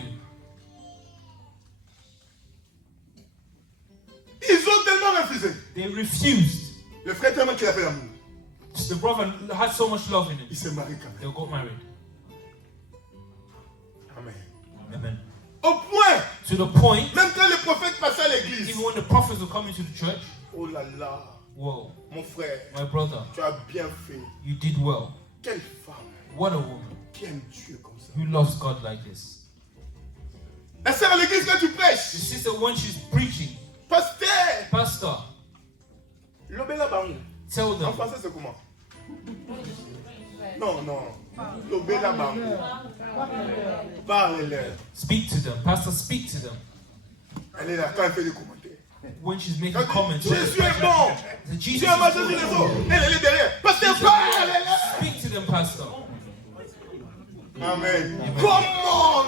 Ils ont tellement refusé. They refused. Le frère tellement qu'il avait l'amour. The brother had so much love in him. Il s'est marié quand même. They got married. Amen. Amen. Au point, To the point, même quand les prophètes passaient à l'église, even when the prophets were coming to the church, oh là là, whoa, mon frère, my brother, tu as bien fait. you did well. Quelle femme What a woman qui aime Dieu comme ça. who loves God like this. La sœur à l'église quand tu The prêches, sister, when she's preaching, pasteur, Pastor, l'obéla baron. tell En them, français c'est comment? Non, non. L'obéla baron. Parle-leur. speak to them. Pastor, speak to them. Elle est là quand elle fait des commentaires. When she's making Quand comments, elle dit, Jésus est bon. the Jesus Dieu a is marché sur good. les eaux. Elle est derrière. Pasteur, parle-leur. Speak to them, Pastor. Amen. Comment,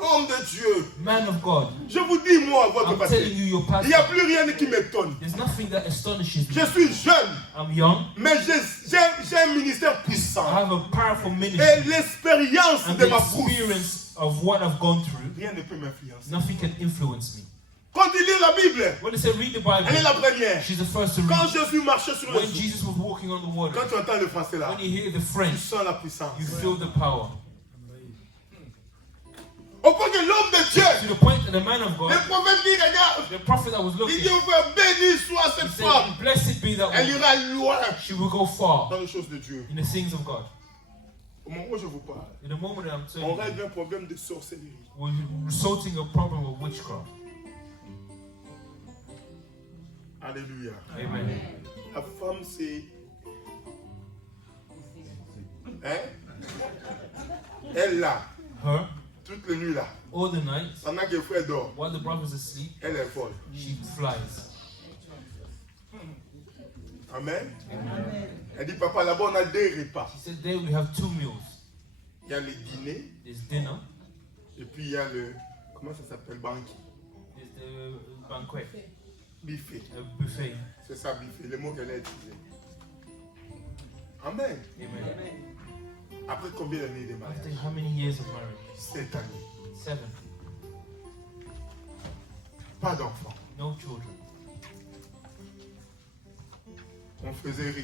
homme de Dieu, Man of God, je vous dis, moi, votre I'm pasteur, telling you, your il n'y a pastor. plus rien qui m'étonne. There's nothing that astonishes me. Je suis jeune, I'm young. mais j'ai un ministère I puissant. have a powerful Et ministry. l'expérience And de the ma bouche, experience of what I've gone through, rien ne peut m'influencer. nothing can influence me. Quand il lit la Bible, When they say read the elle est la Bible, première. she's the first to Quand read. Jésus marchait sur les When eaux, Jesus was walking on the water, quand tu entends le français là, when you hear the tu French, sens la puissance. you feel the power. Au point que l'homme de Dieu, To the point that the man of le God, prophète dit, regarde, the prophet that was il looking, dit au frère, béni soit he cette said, femme. blessed be that Elle woman. ira loin She will go far dans les choses de Dieu. in the things of God. Au moment où je vous parle, In the moment that I'm on telling you, règle un problème de sorcellerie. we're resulting a problem of witchcraft. Alléluia. Amen. La femme, c'est... Hein? Elle là, Her, toutes les nuits là, all the nights, pendant que le frère dort, while the brother's asleep, elle est folle. she flies. Amen. Elle dit, papa, là-bas on a 2 repas. She said, there we have 2 meals. Il y a le dîner There's dinner, et puis il y a le... Comment ça s'appelle? Banquet. there's the banquet, Buffet. a buffet. C'est ça, buffet, le mot qu'elle a utilisé. Amen. Amen. Après combien d'années de mariage? After how many years of marriage? 7 années. 7. Pas d'enfant. No children. On faisait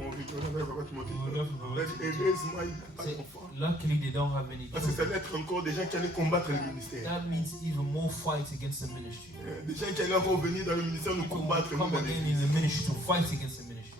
on rigolait avec Papa Timothée. We love On Papa a dit, heureusement, il n'a pas Say, d'enfant. luckily they don't have any Parce que ça children. allait être encore des gens qui allaient combattre le ministère. That means even more fight against the ministry. Des gens qui allaient revenir dans le ministère nous People will combattre. come Nous, dans again l'église. in the ministry to fight against the ministry.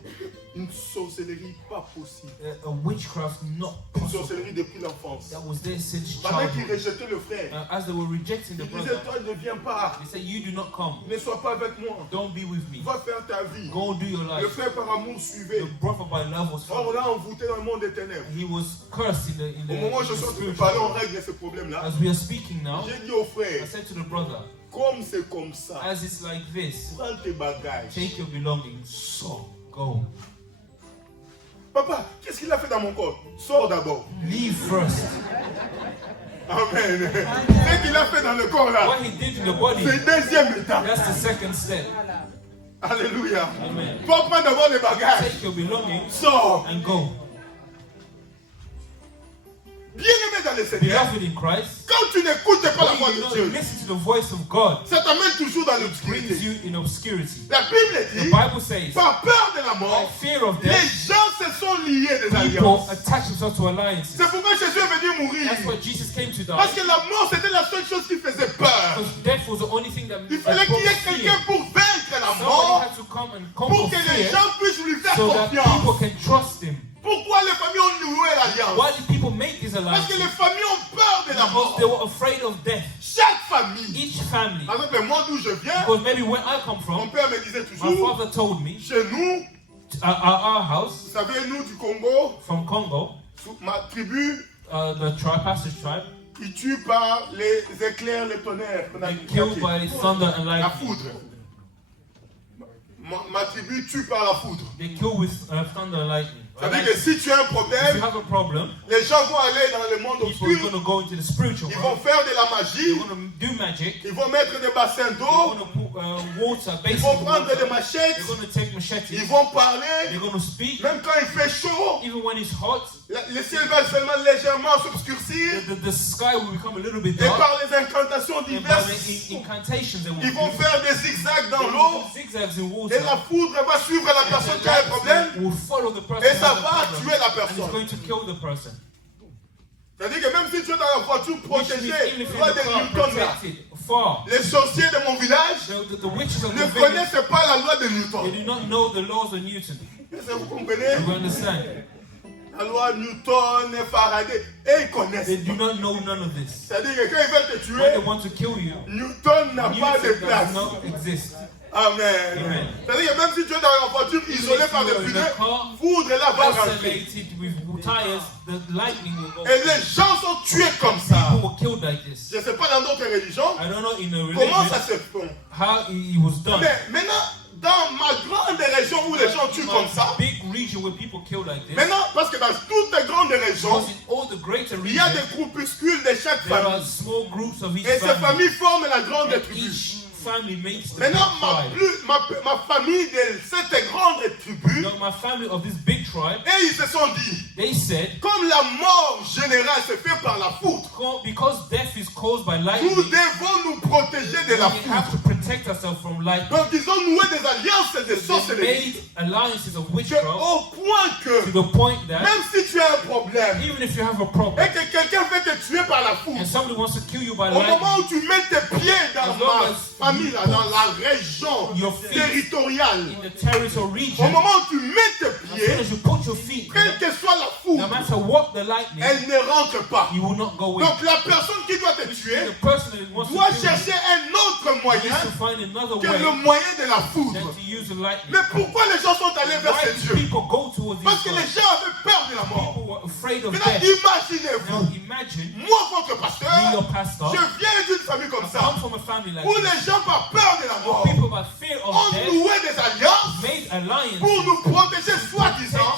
Une sorcellerie pas possible. A witchcraft not Une possible. sorcellerie depuis l'enfance. That was there since Pendant qu'ils childhood. rejetaient le frère, As they were rejecting the ils disaient, brother, toi ne viens pas, they said, "You do not come. ne sois pas avec moi, Don't be with me. va faire ta vie. Go and do your Le life." frère par amour suivait. The brother by love was Or on found. l'a envoûté dans le monde des ténèbres. He was cursed in Au moment où je suis en train de parler, on règle ce problème-là. As we are speaking now, J'ai dit au I frère, said to the brother, comme c'est comme ça, as it's like this, prends tes bagages. take your belongings, Sors. go. Papa, qu'est-ce qu'il a fait dans mon corps? Sors d'abord. Leave first. Amen. Ce qu'il a fait dans le corps là, What he did in the body, c'est une deuxième étape. that's the second step. Alléluia. Amen. Va prendre d'abord les bagages. Take your belongings Sors. and go. Bien-aimé dans le Seigneur, Beloved in Christ, quand tu n'écoutes pas la voix when you de do Dieu, not listen to the voice of God, ça t'amène toujours dans it brings l'obscurité. you in obscurity. La Bible The dit, Bible says, par peur de la by mort, fear of les death, gens se sont liés des people alliances. attach themselves to alliances. C'est pourquoi Jésus est venu mourir. That's why Jesus came to die. Parce que la mort, c'était la seule chose qui faisait peur. Because death was the only thing that Il fallait qu'il y ait brought fear. quelqu'un pour vaincre la Somebody mort, had to come and pour conquer que les fear gens puissent lui faire so that people confiance. can trust him. Pourquoi les familles ont noué l'alliance? Why did people make these Parce alliances? que les familles ont peur de la Because mort. they were afraid of death. Chaque famille. Each family. Par exemple, moi d'où je viens, Because maybe where I come mon from, père me disait my toujours, father told me, chez nous, our house vous savez, nous du Congo, from Congo, ma tribu, the tribe, Pastor's tribe, ils tuent par les éclairs, les tonnerres. qu'on a they killed by thunder and La lightning. foudre. Ma tribu tue par la foudre. They kill with thunder and lightning. Ça veut dire que si tu as un If you problème, have a problem, les gens vont aller dans le monde people are obscur, going to go into the spiritual ils vont world. faire de la They're magie, going to do magic. ils vont mettre des bassins They're d'eau, going to put water, ils basically vont prendre water. des machettes, They're going to take ils machetes. vont parler, They're going to speak. même quand il fait chaud, Even when it's hot, le ciel va seulement légèrement s'obscurcir, the sky will become a little bit et dark. par les incantations And by diverses, the incantations they will ils vont do, faire des zigzags dans they will l'eau, do zigzags in water. et la foudre va suivre la And personne the qui a un lightning problème, will follow the person et who ça has a va problem, tuer la and it's personne. going to kill the person. C'est-à-dire que même si tu es dans la voiture Which means protégée, even if tu you're vois in the des car Newtons là, protected, far, les sorciers de mon village the witches of ne the village, connaissent pas la loi de they Newton. do not know the laws of Newton. Est-ce que vous comprenez? You understand? La loi Newton, Faraday, et ils connaissent They do pas. not know none of this. C'est-à-dire que quand ils veulent te When they tuer, want to kill you, Newton n'a pas de Newton place. does not exist. Amen. Amen. C'est-à dire que même si tu es dans la voiture isolée par des If you're in pneus, the car, foudre là va rentrer. isolated with tires, the lightning will go. Et les gens sont tués comme ça. People were killed like this. Je ne sais pas dans d'autres religions I don't know in a comment ça religion se fait. how it was done. Mais maintenant, dans ma grande région où les gens tuent comme ça, Big region where people kill like this. maintenant, parce que dans toutes les grandes régions, Because in all the greater il y a regions, des groupuscules de chaque there are famille. small groups of each Et ces family. familles forment la grande And tribu. each family makes the Maintenant, big tribe. ma famille de cette grande tribu, Now my family of this big tribe, et ils se sont dit, they said, comme la mort générale se fait par la foudre, because death is caused by nous lightning, devons nous protéger de la we have foudre. to protect ourselves from lightning. Donc ils ont noué des alliances et des They sorcelleries. made alliances of Que witchcraft au point que, to the point that même si tu as un problème, even if you have a problem et que quelqu'un veut te tuer par la foudre, and somebody wants to kill you by au moment lightning, où tu mets tes pieds dans As long ma as famille, là, dans la région your feet territoriale, in the territorial au region, moment où tu mets tes as soon pieds, as you put your feet quelle there, que soit la no foudre, matter what the lightning, elle ne rentre pas. you will not go in. Donc la personne qui doit te tuer The person that wants doit to kill you chercher un autre moyen needs to find another que way le moyen de la than foudre. to use the lightning. Mais pourquoi les gens sont allés vers Why ces did dieux? people go towards Parce these que les gods? gens avaient peur de la mort. People were afraid of Maintenant, death. imaginez-vous, Now imagine moi, votre me, pasteur, your pastor, je viens d'une famille comme I ça, come from a family like où this. les gens, par peur de la mort, People by fear of ont death noué des alliances made alliances pour nous protéger, soi-disant,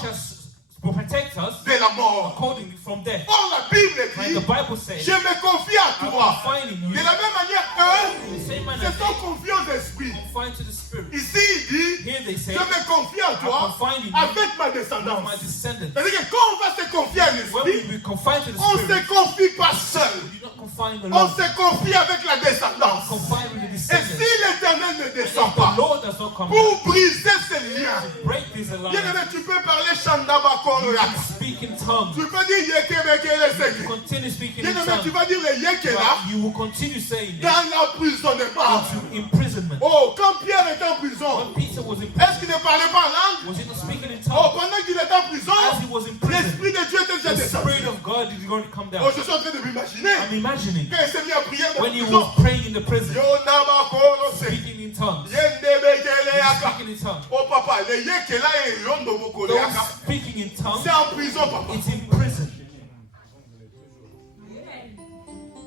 to protect us de la mort. according from death. Or, la Bible Like dit, the Bible says, je me confie à I toi. confide in De you. la même manière, eux, The same se manner sont confiés aux esprits. they confide to the Spirit. Ici, il dit, Here they say, je me confie à toi confide in you avec ma with descendance. my descendants. C'est-à-dire que quand on va se confier à When l'esprit, we confide to the on ne Spirit, se confie pas seul. we do not confide On alone. se confie avec la descendance. Confide with the Et descendants. si l'Éternel ne If descend the pas Lord does not come pour briser ces liens, break these bien alliances, aimé, tu peux parler Shandaba Koroyak. speak in tongues. Tu peux dire Yekebekele You Seke. continue speaking in Bien-aimé, tu tongues. vas dire le Yekela But you will continue saying it dans l'emprisonnement. into imprisonment. Oh, quand Pierre était en prison, When Peter was in est-ce prison, qu'il ne parlait pas en langue? was he not speaking in Oh, tongues? pendant qu'il était en prison, As he was in prison, l'Esprit de Dieu était déjà the descendu. Spirit of God is going to come Oh, down. je suis en train de m'imaginer. I'm imagining Quand il s'est mis à prier dans la when he prison, was praying in the prison, Yo Namakoro Se. speaking in tongues. Yendebekele Yaka. Speaking in tongues. Oh papa, le Yekela et Yondo Mokole Those Yaka. speaking in tongues, C'est en prison, papa. it's in prison.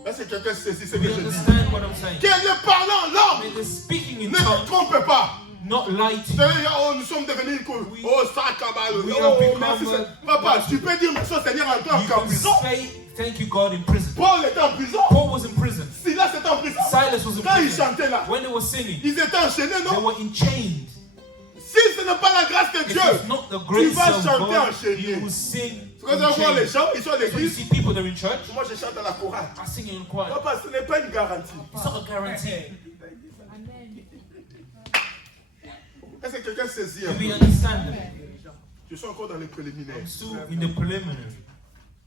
Est-ce que quelqu'un saisit ce Do que you je dis? understand what I'm saying? Qu'elle ne parle en langue. When they're speaking in Ne te tongues, trompe pas. not lie to Vous you. savez, oh, nous sommes devenus une cour. Oh, ça, cabal. We Oh, have become, merci. Papa, tu peux dire merci au Seigneur en tant You qu'en can prison. say thank you God in prison. Paul était en prison. Paul was in prison. Silas était en prison. Silas was in Quand ils prison. chantaient là, When they were singing, ils étaient enchaînés, they non? were enchained. Si ce n'est pas la grâce de If Dieu, it's not the grace vas of chanter God, enchaîné. you will sing quand on voit les enchained. gens, ils sont à So you l'église. see people that are in church Moi, je chante à la chorale. are singing in choir. Papa, ce n'est pas une garantie. It's not a guarantee. Est-ce que quelqu'un saisit un Do we peu? understand it? Je suis encore dans les préliminaires. I'm still in the preliminary.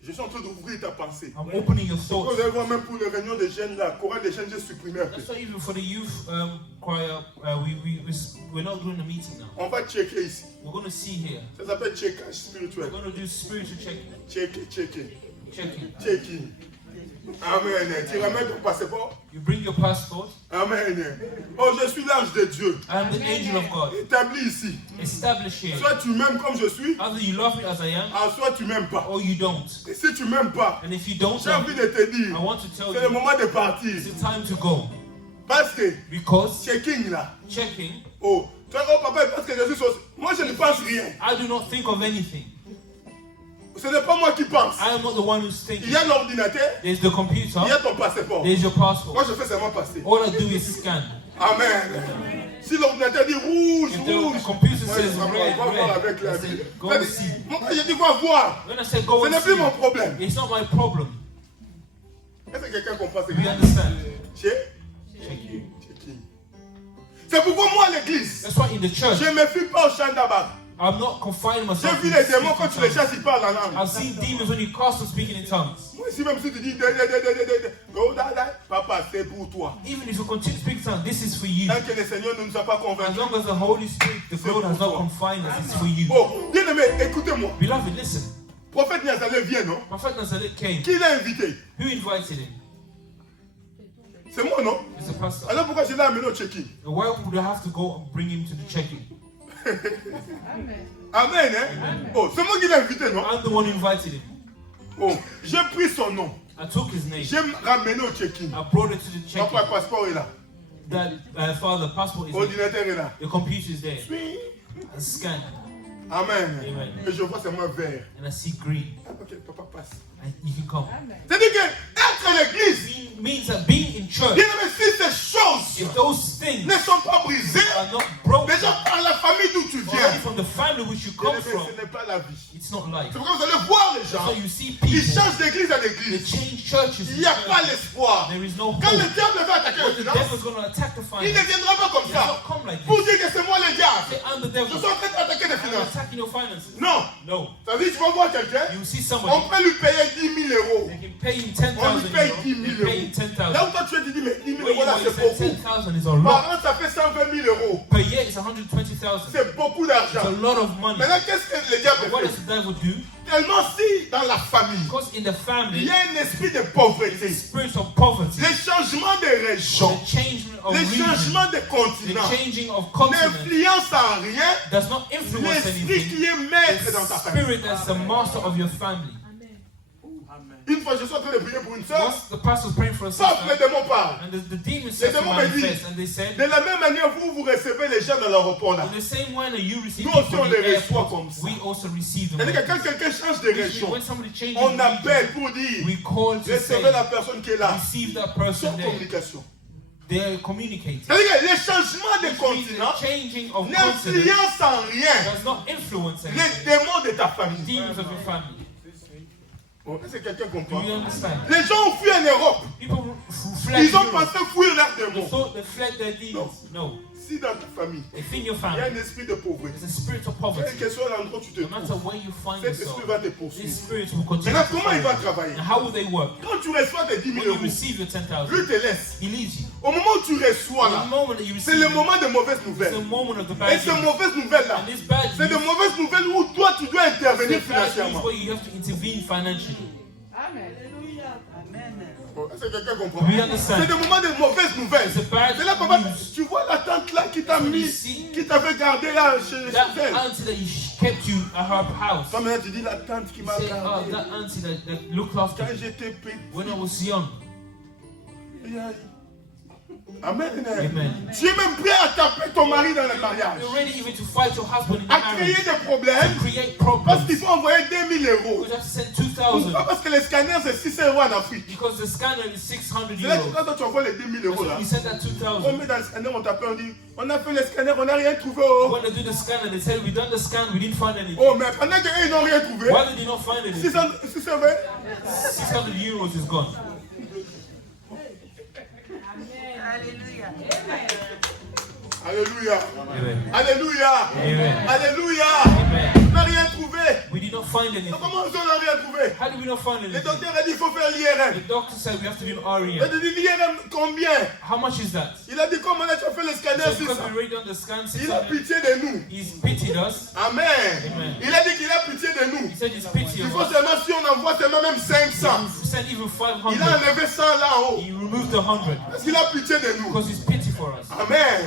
Je suis en train d'ouvrir ta pensée. I'm opening your Vous thoughts. allez voir, même pour les réunions de jeunes, la chorale des jeunes, j'ai supprimé un peu. That's why even for the youth choir, we're not doing a meeting now. On va checker ici. We're going to see here. Ça s'appelle checkage We're spirituel. going to do spiritual checking. Checking. Checking. Amen. Tu ramènes ton passeport. You bring your passport. Amen. Oh, je suis l'ange de Dieu. I am the angel of God. Établi ici. Established here. Soit tu m'aimes comme je suis, Either you love me as I am, soit tu m'aimes pas. or you don't. Et si tu m'aimes pas, And if you don't j'ai love envie me, de te dire, I want to tell c'est le you, moment de partir. it's the time to go. Parce que, Because checking là, checking, oh, papa, parce que je suis sauce. Moi, je ne pense rien. I do not think of anything. Ce n'est pas moi qui pense. I am not the one who's Il thinking. y a l'ordinateur, There's the computer. il y a ton passeport. There's your Moi, passport. je fais seulement passer. All I do is scan. Amen. Si l'ordinateur dit rouge, If the rouge, computer moi, says je vais red, voir avec red, la I say, vie. go and see. Moi, je dis quoi voir. When I say go Ce and n'est plus mon see, problème. it's not my problem. Est-ce que quelqu'un comprend ce que Do you je understand? dis? Checking. Checking. C'est pourquoi moi, à l'église, That's why in the church, je ne me fie pas au chant d'abord. I'm not confining J'ai myself vu in les démons speaking quand tu les tongues. chasses, ils parlent en langue. I've seen demons when you cast them speaking in tongues. Moi, ici, même si tu dis, go, papa, c'est pour toi. Even if you continue speaking tongues, this is for you. Tant que le Seigneur ne nous a pas As convaincus. long as the Holy Spirit, the Lord has not confined us, it's for you. Oh, bien aimé, écoutez-moi. Beloved, listen. Prophète Nazareth vient, non? Prophet Nazareth came. Qui l'a invité? Who invited him? C'est moi, non? It's the pastor. Alors pourquoi je l'ai amené au check-in? Why would I have to go and bring him to the check-in? Amen, hein? Oh, c'est moi qui l'ai invité, non? I'm the one who invited him. Oh, j'ai pris son nom. I took his name. J'ai ramené au check-in. I brought it to the check-in. Papa, le passeport est là. That father, passport is there. L'ordinateur est là. The computer is there. I scan Amen. Amen. Et je vois seulement vert. and I see green. Ok, papa passe. And you can come. C'est-à-dire que être à l'église, Means that being in church, bien aimé, si ces choses if those things ne sont pas brisées, are not broken, déjà par la famille d'où tu already viens, from the family which you bien come aimé, from, ce n'est pas la vie. it's not life. C'est pourquoi vous allez voir les So gens, you see ils people, changent d'église à they l'église. change churches. Il n'y a pas l'espoir. There is no Quand hope. le diable va attaquer When les the finances, devil's going to attack the il ne finances, viendra pas comme it ça will not come like pour this. dire que c'est moi le diable. Say, I'm the Je devil. suis en train d'attaquer les I'm finances. attacking your finances. Non. No. Ça veut dire que tu vas voir quelqu'un, You see on somebody, peut lui payer 10 000 euros. they can pay him On lui 10,000 paye euros. 10 They 000 pay him euros. 10,000. Là où toi tu as dit, mais 10 000 Where euros you là are, c'est you say beaucoup. 10,000 is a lot. Par an ça fait 120 000 euros. Per year it's 120,000. C'est beaucoup It's d'argent. a lot of money. Maintenant qu'est-ce que le diable What fait? does the devil do? Tellement si dans la famille, Because in the il family, y a un esprit de pauvreté, spirits of poverty, les changements de régions, the changing of les region, changements de the continents changing of continent n'influencent en rien does not influence l'esprit anything. qui est maître dans ta The famille. spirit that's the master of your family. Une fois, je suis en train de prier pour une soeur, Once the pastor was praying for a sauf les sister, démons parlent. and the demon said to démons me disent, manifest, and they said, De la même manière, vous recevez les gens dans l'aéroport là. in the same way that you receive Nous people aussi, on in les the reçoit airport, comme ça. we also receive them. C'est-à-dire que like quand quelqu'un change de this. région, When somebody changes on region, appelle pour dire, we call to say, recevez la personne qui est là. receive that Sans person there. communication. They are communicating. C'est-à-dire que les changements de Which means continent the changing of continent n'influencent en rien does not influence les anything. démons de ta famille. Demons of your family. Bon, est-ce que quelqu'un Do comprend? you understand? Les gens ont fui en Europe. People fled Ils ont Europe. pensé fuir leurs They démons. thought they fled their demons. No. Si dans ta famille, If in your il y a family, un esprit de pauvreté, there's a spirit of quel poverty, que soit l'endroit où tu te no matter trouves, where you find cet yourself, esprit va te this poursuivre. spirit will continue Maintenant, to comment il va follow you. travailler? And how will they work? Quand tu reçois tes 10 When 000 you euros, receive your 10,000, lui te laisse. he leaves you. Au moment où tu reçois The là, moment that you c'est receive le it, moment de mauvaises it's the nouvelles. moment of the Et bad ces news. mauvaises nouvelles là, And this bad c'est de news, mauvaises nouvelles où toi tu dois intervenir the bad news financièrement. where you have to intervene financially. Oh, est-ce que quelqu'un comprend? We understand. C'est des moments de mauvaises nouvelles. It's a bad C'est là, papa, news. tu vois la tante là qui t'a When mis, you see qui t'avait gardé là chez that elle. auntie that kept you at her house, Toi maintenant tu dis la tante qui you m'a say, gardé. oh, that auntie that looked after Quand me j'étais petit. when I was young. Amen. Amen. Tu es même prêt à taper ton mari dans le mariage. You're ready even to fight your husband in the À créer marriage, des problèmes. to create Parce problems. qu'il faut envoyer 2000 euros. Because you have to send 2,000. Pourquoi? Parce que les scanners c'est 600 euros en Afrique. Because the scanner is 600 C'est là que euros. quand tu envoies les 2000 euros là, You send that on 2,000. met dans le scanner, on t'appelle, on dit on a fait le scanner, on n'a rien trouvé. Oh, When they do the scanner, they say we done the scan, we didn't find anything. oh mais pendant qu'eux ils n'ont rien trouvé, Why did you not find anything? 620. 600 euros is gone. Alléluia. Amen. Alléluia. Amen. Alléluia. Amen. On n'a rien trouvé. We did not find anything. Comment on n'a rien trouvé? How did we not find Le anything? docteur a dit il faut faire l'IRM. The doctor said we have to do an Il REM. a dit l'IRM combien? How much is that? Il a dit comment là tu as fait le scanner So because 600. we already done the scan Il a 600, pitié de nous. he's pitied us. Amen. Amen. Il a dit qu'il a pitié de nous. He said he's pity Il of faut us. seulement si on envoie seulement même 500. He sent even Il a 500. enlevé 100 là en haut. He removed the 100 Parce qu'il a pitié de nous. because he's pity for us. Amen.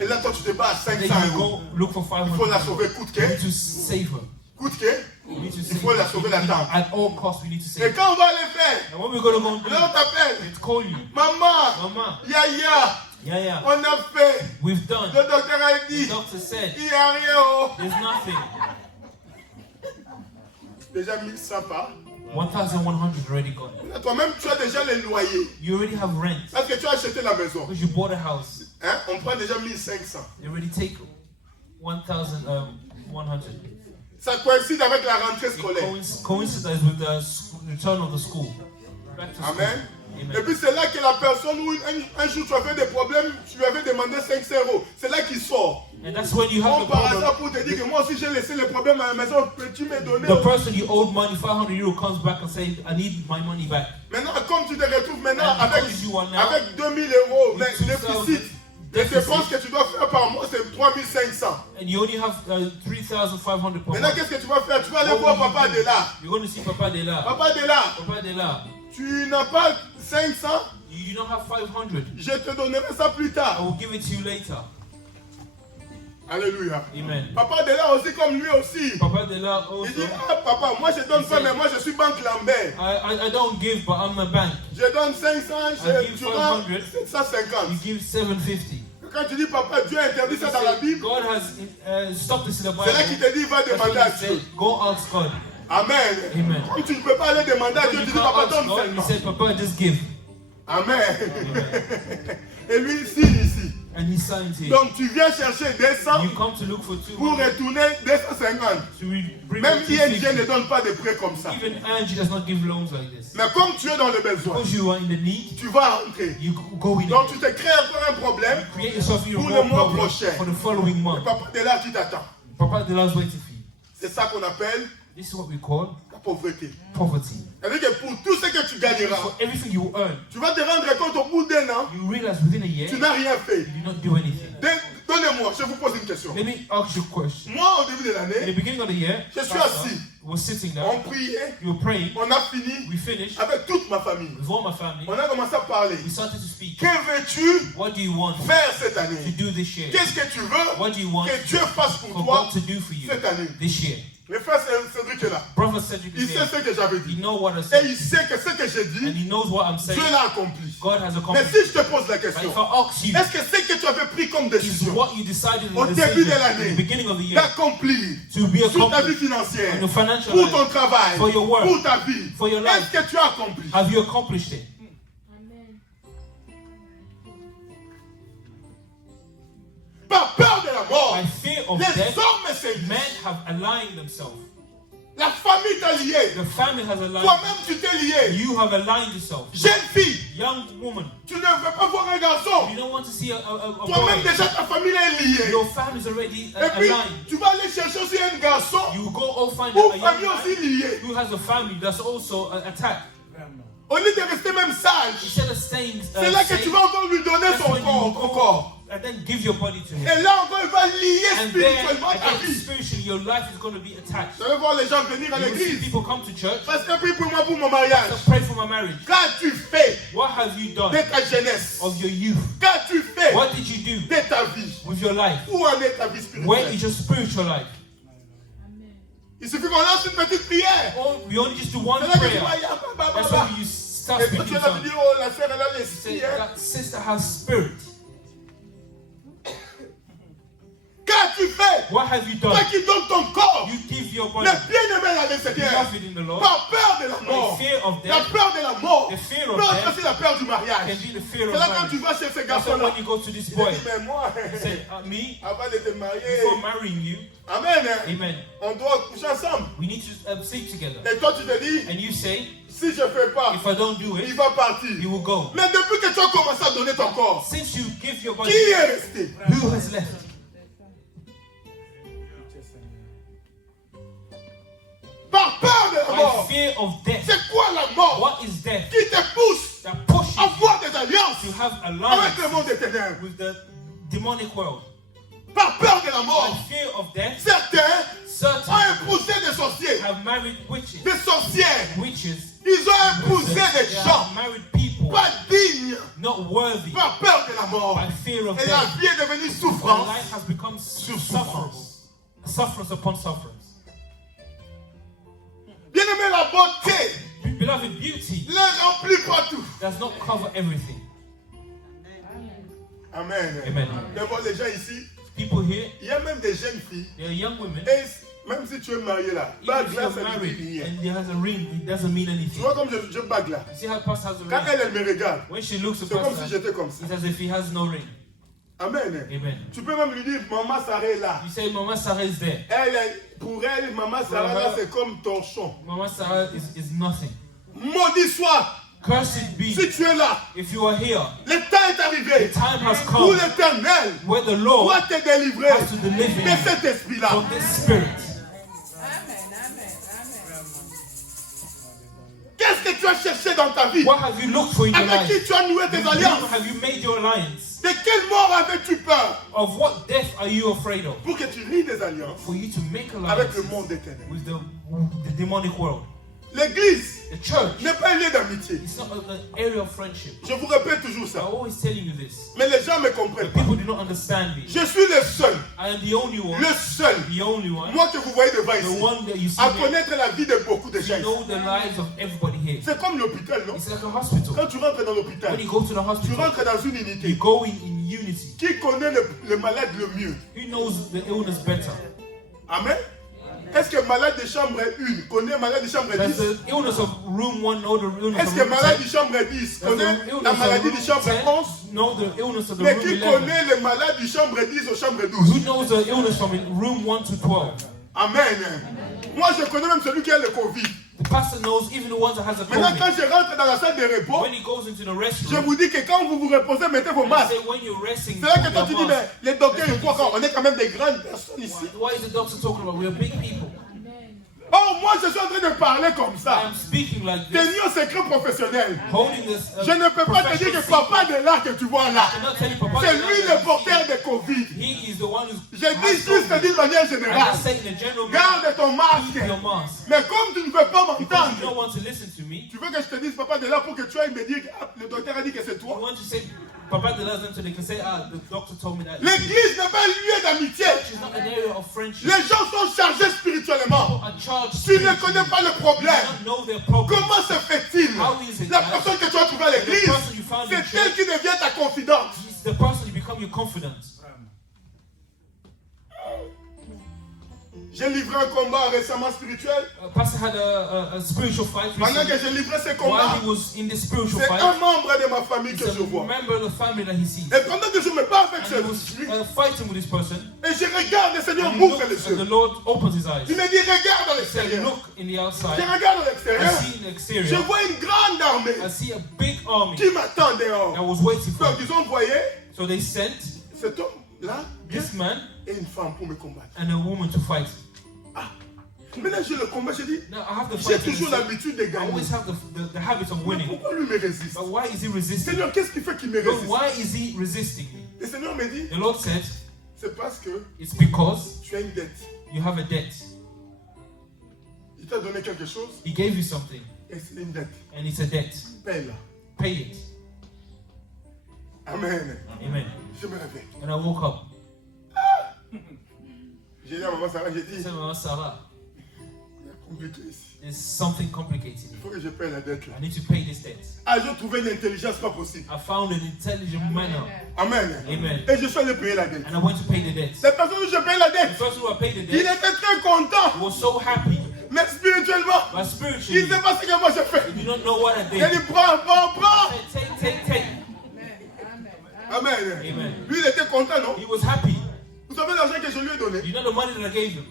Et là toi tu te bats à Then 500 you euros. go look for Il faut la 500. sauver coûte We que. need to save her. Coûte que. We need to Il save faut la sauver la tante. At all costs, we need to Et save her. quand on va le faire, And what we're going to go and do, là on t'appelle. let's call you. Maman, Mama, Yaya, yeah, on a fait. we've done. Le docteur a The dit, doctor said il n'y a rien. Oh. there's nothing. Déjà 1100 pas. 1,100 already gone. Toi-même, tu as déjà les loyers. You already have rent Parce que tu as acheté la maison. because you bought a house. Hein? On prend déjà 1500. You already take 1,100. Ça coïncide avec la rentrée scolaire. Coincides with the return of the school. Back to school. Amen. Et Amen. puis c'est là que la personne, où un jour tu avais des problèmes, tu lui avais demandé 500 euros. C'est là qu'il sort. And that's when you have On the par problem. hasard pour te dire que moi aussi j'ai laissé les problèmes à la maison. Peux-tu me donner? The person you owed money, 500 euros, comes back and says, I need my money back. Maintenant, comme tu te retrouves maintenant And avec, because you are now avec 2000 euros, mais with déficit, 2,000 les dépenses que tu dois faire par mois, c'est 3500. And you only have 3,500 per Maintenant, month. qu'est-ce que tu vas faire? Tu vas aller What voir will you Papa do? Dela. You're going to see Papa Dela. Papa Dela, Papa Dela, tu n'as pas 500, you do not have 500. je te donnerai ça plus I tard. will give it to you later. Alléluia. Amen. Papa Dela aussi comme lui aussi. Papa Dela Il dit, also, ah papa, moi je donne pas, mais moi je suis banque Lambert. I don't give, but I'm a bank. Je donne 500, I give tu rends 500. 750. You give 750. Quand tu dis papa, Dieu a interdit ça dans la Bible, God has stopped this in the c'est là qu'il Bible. te dit, va That's demander what à he Dieu. said. Go ask God. Amen. Amen. Comme tu ne peux pas aller demander à Dieu, You tu dis can't papa, ask donne God. He seulement. said, Papa, just give. Amen. Et lui il signe ici. And he signed it. Donc tu viens chercher 200 You come to look for pour 200 retourner 250. to bring Même it ING to ne 50. donne pas de prêts comme ça. Even Angie does not give loans like this. Mais comme tu es dans le besoin, Because you are in the need, tu vas rentrer. you go in Donc it. tu te crées encore un problème. Create yourself your Pour more le mois problem prochain. for the following Et month. papa de là qui t'attend. Papa Dela's waiting for you. C'est ça qu'on appelle This is what we call la pauvreté. poverty. C'est-à-dire que pour tout ce que tu gagneras, For everything you earn, tu vas te rendre compte au bout d'un an, you realize within a year, tu n'as rien fait. you did not do anything. Donnez-moi, je vous pose une question. Let me ask you a question. Moi, au début de In the l'année, beginning of the year, je suis Pastor assis. was sitting On there, priait, you were praying, on a fini we finished avec toute ma famille. with all my family, On a commencé à parler. we started to speak. Que veux-tu What do you want faire cette to année? do this year? Qu'est-ce que tu veux What do you want que Dieu fasse pour for toi God to do for you cette année? this year? Le frère Cédric est là. Brother Cedric Il is sait here. ce que j'avais He dit. know what I Et said, il sait que ce que j'ai and dit, he knows what I'm saying. Dieu l'a accompli. God has Mais accomplished. si je te pose la But question, if I ask you, est-ce que ce que tu avais pris comme is décision what you decided au in the début de decision l'année in the beginning of the year d'accomplir to be sur ta vie accomplished financière, in your financial pour life, ton travail, for your work, pour ta vie, for your life, est-ce que tu as accompli? have you accomplished it? Amen. Par peur de la mort, By fear of les death, hommes s'aiment. men have aligned themselves. La famille t'a lié. The family has aligned. Toi-même, tu t'es lié. You have aligned yourself. Jeune fille, Young woman, Tu ne veux pas voir un garçon. you don't want to see a Toi-même boy. déjà ta famille est liée. Your family's already Et puis aligned. tu vas aller chercher aussi un garçon You will go all find ou a famille young aussi man liée. who has a family that's also attacked. Au lieu de rester même sage, Instead of staying c'est là que tu vas encore lui donner that's son when you corps, will ton go corps. and then give your body to him. Et là encore, il va lier And then, spirituellement ta again, vie. spiritually, your life is going to be attached. Je vais voir les gens venir à You will see l'église. people come to church. Parce que puis pour moi, pour mon mariage, So pray for my marriage. qu'as-tu fait What have you done de ta jeunesse? of your youth? Qu'as-tu fait What did you do de ta vie? with your life? Où en est ta vie Where spirituelle? is your spiritual life? Il suffit qu'on lance une petite prière. Oh, we only just do one C'est là que tu prayer. vas y aller, That's when you start Et toi, tu speaking vas te tongues. dire, oh, la sœur, elle a Say, l'esprit. Hein? that sister has spirit. Qu'as-tu fait? What have you done? Toi qui donnes ton corps, You give your body. le bien-aimé dans le You Seigneur, love it in the Lord. par peur de la mort. The fear of La death peur de la mort The fear peut of être death aussi la peur du can mariage. be the fear C'est of là quand tu marriage. vas chez ce That's why garçon-là. when you go to this Il boy, dit, mais moi, say, me, avant de te marier, before marrying you, amen, hein, amen, on doit coucher ensemble. we need to sleep together. Et toi, tu te dis, And you say, si je ne fais pas, if I don't do il it, va partir. you will go. Mais depuis que tu as commencé à donner ton corps, Since you give your qui body, est resté? who has left? Par peur de la By mort. fear of death. C'est quoi la mort What is death? qui te pousse That pushes à you avoir des alliances to have avec alliance le monde des ténèbres? with the demonic world. Par peur de la By mort, fear of death, certains certain ont épousé des sorciers, have married witches. des sorcières. Witches, Ils ont épousé they des have gens married people pas dignes not worthy. par peur de la mort. By fear of Et la death, vie est devenue their souffrance life has become sur sufferance, souffrance. sufferance upon sufferance. Bien aimé, la beauté Beloved, beauty ne remplit pas tout. does not cover everything. Amen. Amen. Devant les gens ici, People here, il y a même des jeunes filles. they are young women. Et même si tu es marié là, Even bague if là, you're ça ne dit married rien. and there has a ring, it doesn't mean Tu anything. vois comme je bague là. You see how Pastor has a Quand ring? elle me regarde, When she looks at c'est comme si Pastor, j'étais comme ça. it's as if he has no ring. Amen. Amen. Tu peux même lui dire, maman Sarah est là. You say, Mama Sarah is there. Pour elle, maman Sarah là, c'est comme torchon. Mama Sarah is nothing. Maudit soit, Cursed be si tu es là, if you are here. le temps est The arrivé time has où come l'Éternel where the Lord doit te délivrer has to deliver de you cet esprit-là. from this spirit. Qu'est-ce que tu as cherché dans ta vie? What have you looked for in your Avec qui life? tu as noué tes With whom alliances? have you made your alliance? De quelle mort avais-tu peur? Of what death are you afraid of? Pour que tu ris des alliances For you to make avec alliance le monde des ténèbres. with the demonic world. L'église The church, n'est pas un lieu d'amitié. it's not an area of friendship. Je vous répète toujours I'm ça. always telling you this. Mais les gens ne me But comprennent pas. people do not understand me. Je suis le seul, I am the only one, le seul, the only one, moi que vous voyez devant the ici, one that you see à me, connaître la vie de beaucoup de to gens. know the lives of everybody here. C'est comme l'hôpital, non? It's like a hospital. Quand tu rentres dans l'hôpital, When you go to the tu hospital, rentres dans une you unité. go in unity. Qui connaît le malade le mieux? Who knows the illness better? Amen. Est-ce que malade de chambre 1 connaît malade de chambre Does 10? the illness of room 1 know the illness Est-ce of que room malade 10? de chambre 10 Does connaît the illness la of maladie room de chambre 10 11? know the illness of the Mais room qui 11? connaît le malade du chambre 10 au chambre 12? Who knows the illness from room 1 to 12? Amen. Moi, je connais même celui qui a le Covid. The pastor knows even the ones that has a Maintenant, COVID. quand je rentre dans la salle de repos, When he goes into the je restroom, vous dis que quand vous vous reposez, mettez vos I masques. say when you're resting, C'est là que put toi your tu dis, mask. mais les docteurs, ils croient qu'on est quand même des grandes personnes ici. Why is the doctor talking about? We are big people. Oh, moi, je suis en train de parler comme I ça. am speaking like this, Tenu au secret professionnel. holding this. Je ne peux pas te dire que papa de là que tu vois là, I cannot tell you, Papa. c'est lui le porteur de Covid. He is the one who's. Je dis juste d'une manière I'm générale. just saying in a general Garde ton masque. keep your mask. Mais comme tu ne veux pas Because you m'entendre, don't want to listen to me. tu veux que je te dise papa de là pour que tu ailles me dire que ah, le docteur a dit que c'est You toi. want to say, Papa de Lazarus, so they can say, the doctor told me that. L'église n'est pas un lieu d'amitié. It's not an area of friendship. Les gens sont chargés spirituellement. People are charged. Tu ne connais pas le You problème. don't know their problem. Comment se fait-il? How is it La that personne que tu as trouvée à the l'église, person you found in c'est elle church qui devient ta confidente. is the person you become your confidant? J'ai livré un combat récemment spirituel. Pastor had a spiritual fight Pendant que recently. j'ai livré ce While combat, he was in this spiritual c'est fight, un membre de ma famille que it's je a vois. member of the family that he sees. Et pendant que je me bats avec And he was celui, fighting with this person. et je regarde, le Seigneur And he m'ouvre looked, les and the yeux. Lord opens his eyes. Il me dit, regarde à He said, l'extérieur. look in the Je outside. regarde à I l'extérieur. see in the Je exterior. vois une grande armée I see a big army qui m'attend dehors. that was waiting for Donc me. ils ont envoyé So they sent cet homme-là this man et une femme pour me combattre. and a woman to fight. Maintenant j'ai le combat, je dis, Now I have the j'ai fight. toujours l'habitude de I gagner. always have the habit of Mais winning. pourquoi lui me résiste? But why is he resisting? Seigneur, qu'est-ce qui fait qu'il me Lord, résiste? why is he resisting me? Le Seigneur me dit, The Lord said, c'est parce que it's because tu as une dette. you have a debt. Il t'a donné quelque chose He gave you something, et c'est une dette. and it's a debt. Paye-la. Pay it. Amen. Amen. Je me réveille. And I woke up. J'ai dit à maman Sarah, j'ai I dit, said, Mama Sarah, il y a compliqué ici. there's something complicated Il here. faut que je paye la dette là. I need to pay this debt. Ah, j'ai trouvé une intelligence pas possible. I found an intelligent manner. Amen. Amen. Et je suis allé payer la dette. And I went to pay the debt. Cette personne où je paye la The dette, person who I paid the il debt était très content. was so happy. Mais spirituellement, But il spiritually, ne sait pas ce que moi j'ai fait. you don't know what I Il a did. dit, prends. Take. Amen. Amen. Lui, il était content, non? He was happy. Vous savez l'argent que je lui ai donné? You know the money that I gave him?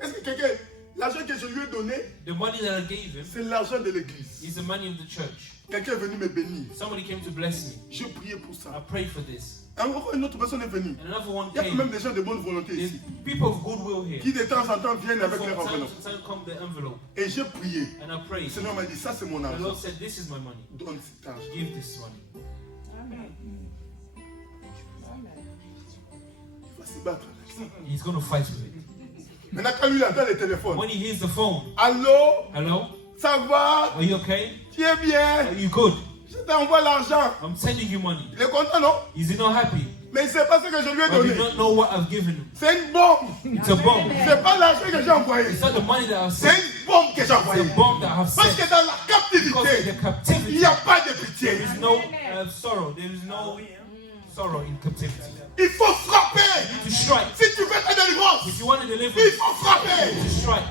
Est-ce que quelqu'un... L'argent que je lui ai donné, The money that I gave him c'est l'argent de l'église. is the money of the church. Quelqu'un est venu me bénir. Somebody came to bless me. Je priais pour I ça. prayed for this. Encore une autre personne est venue. And another one Il y a quand même came. des gens de bonne volonté There's ici. people of goodwill here. Qui de temps en temps viennent avec From leur time enveloppe. to time come the envelope. Et j'ai prié. And I Le prayed. Seigneur m'a dit, ça c'est mon The argent. Lord said, this is my money. Donne cet argent. Give this money. Il va se battre avec ça. He's going to fight with it. Maintenant, quand lui il entend le téléphone. When he hears the phone, Allô? hello? Ça va? Are you okay? Tu es bien? Are you good? Je t'envoie l'argent. I'm sending you money. Il est content, non? Is he not happy? Mais il ne sait pas ce que je lui ai But you donné. don't know what I've given him. C'est une bombe. It's a bomb. C'est pas l'argent que j'ai envoyé. It's not the money that I've C'est sent. une bombe que j'ai It's envoyée. a bomb that I've Parce sent. que dans la Because in captivité, the captivity, il n'y a pas de there pitié. is no sorrow. There is no sorrow in captivity. Il faut frapper. To strike. Si tu veux ta délivrance, If you want to deliver, il faut frapper. to strike.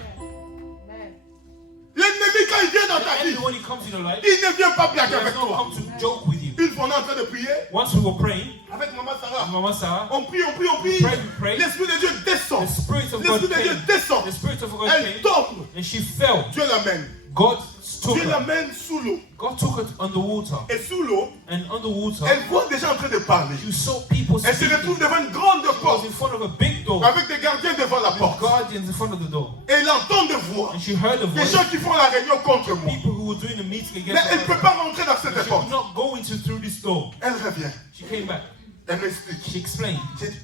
L'ennemi, quand il vient dans ta And vie, when he comes in your life, il ne vient pas he blaguer does avec not toi. come to joke with you. Une fois, on est en train de prier Once we were praying, avec Maman Sarah. Mama Sarah, On prie. we prayed. L'Esprit de Dieu descend. The Spirit of God L'Esprit de Dieu came. descend. The Spirit of God Elle came, tombe. and she fell. Dieu l'amène. God took Dieu her. l'amène sous l'eau. God took her underwater, Et sous l'eau, and underwater, elle voit des gens en train de parler. you saw people Elle se speaking. retrouve devant une grande She was porte in front of a big door, avec des gardiens devant la with porte. guardians in front of the door, Et elle entend des voix. and she heard a Des voice. gens qui font la réunion contre moi. People who were doing the meeting Mais against elle ne peut her. pas rentrer dans cette She porte. could not go into through this door. Elle revient. She came back. Elle m'explique. She explained. J'ai dit,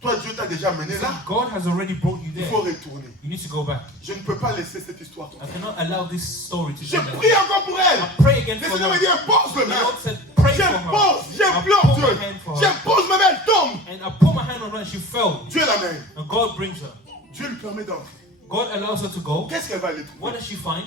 toi Dieu t'a déjà mené là. God has already brought you Il there. faut retourner. You need to go back. Je ne peux pas laisser cette histoire. I cannot allow this story to Je end. prie encore pour elle. I pray again Le for Seigneur me her. dit, impose le The main. Lord said, pray for her. J'impose, I j'implore put Dieu. my hand for her. J'impose ma main, elle tombe. And I put my hand on her and she fell. Dieu l'amène. And God brings her. Dieu lui permet d'entrer. God allows her to go. Qu'est-ce qu'elle va aller What trouver? does she find?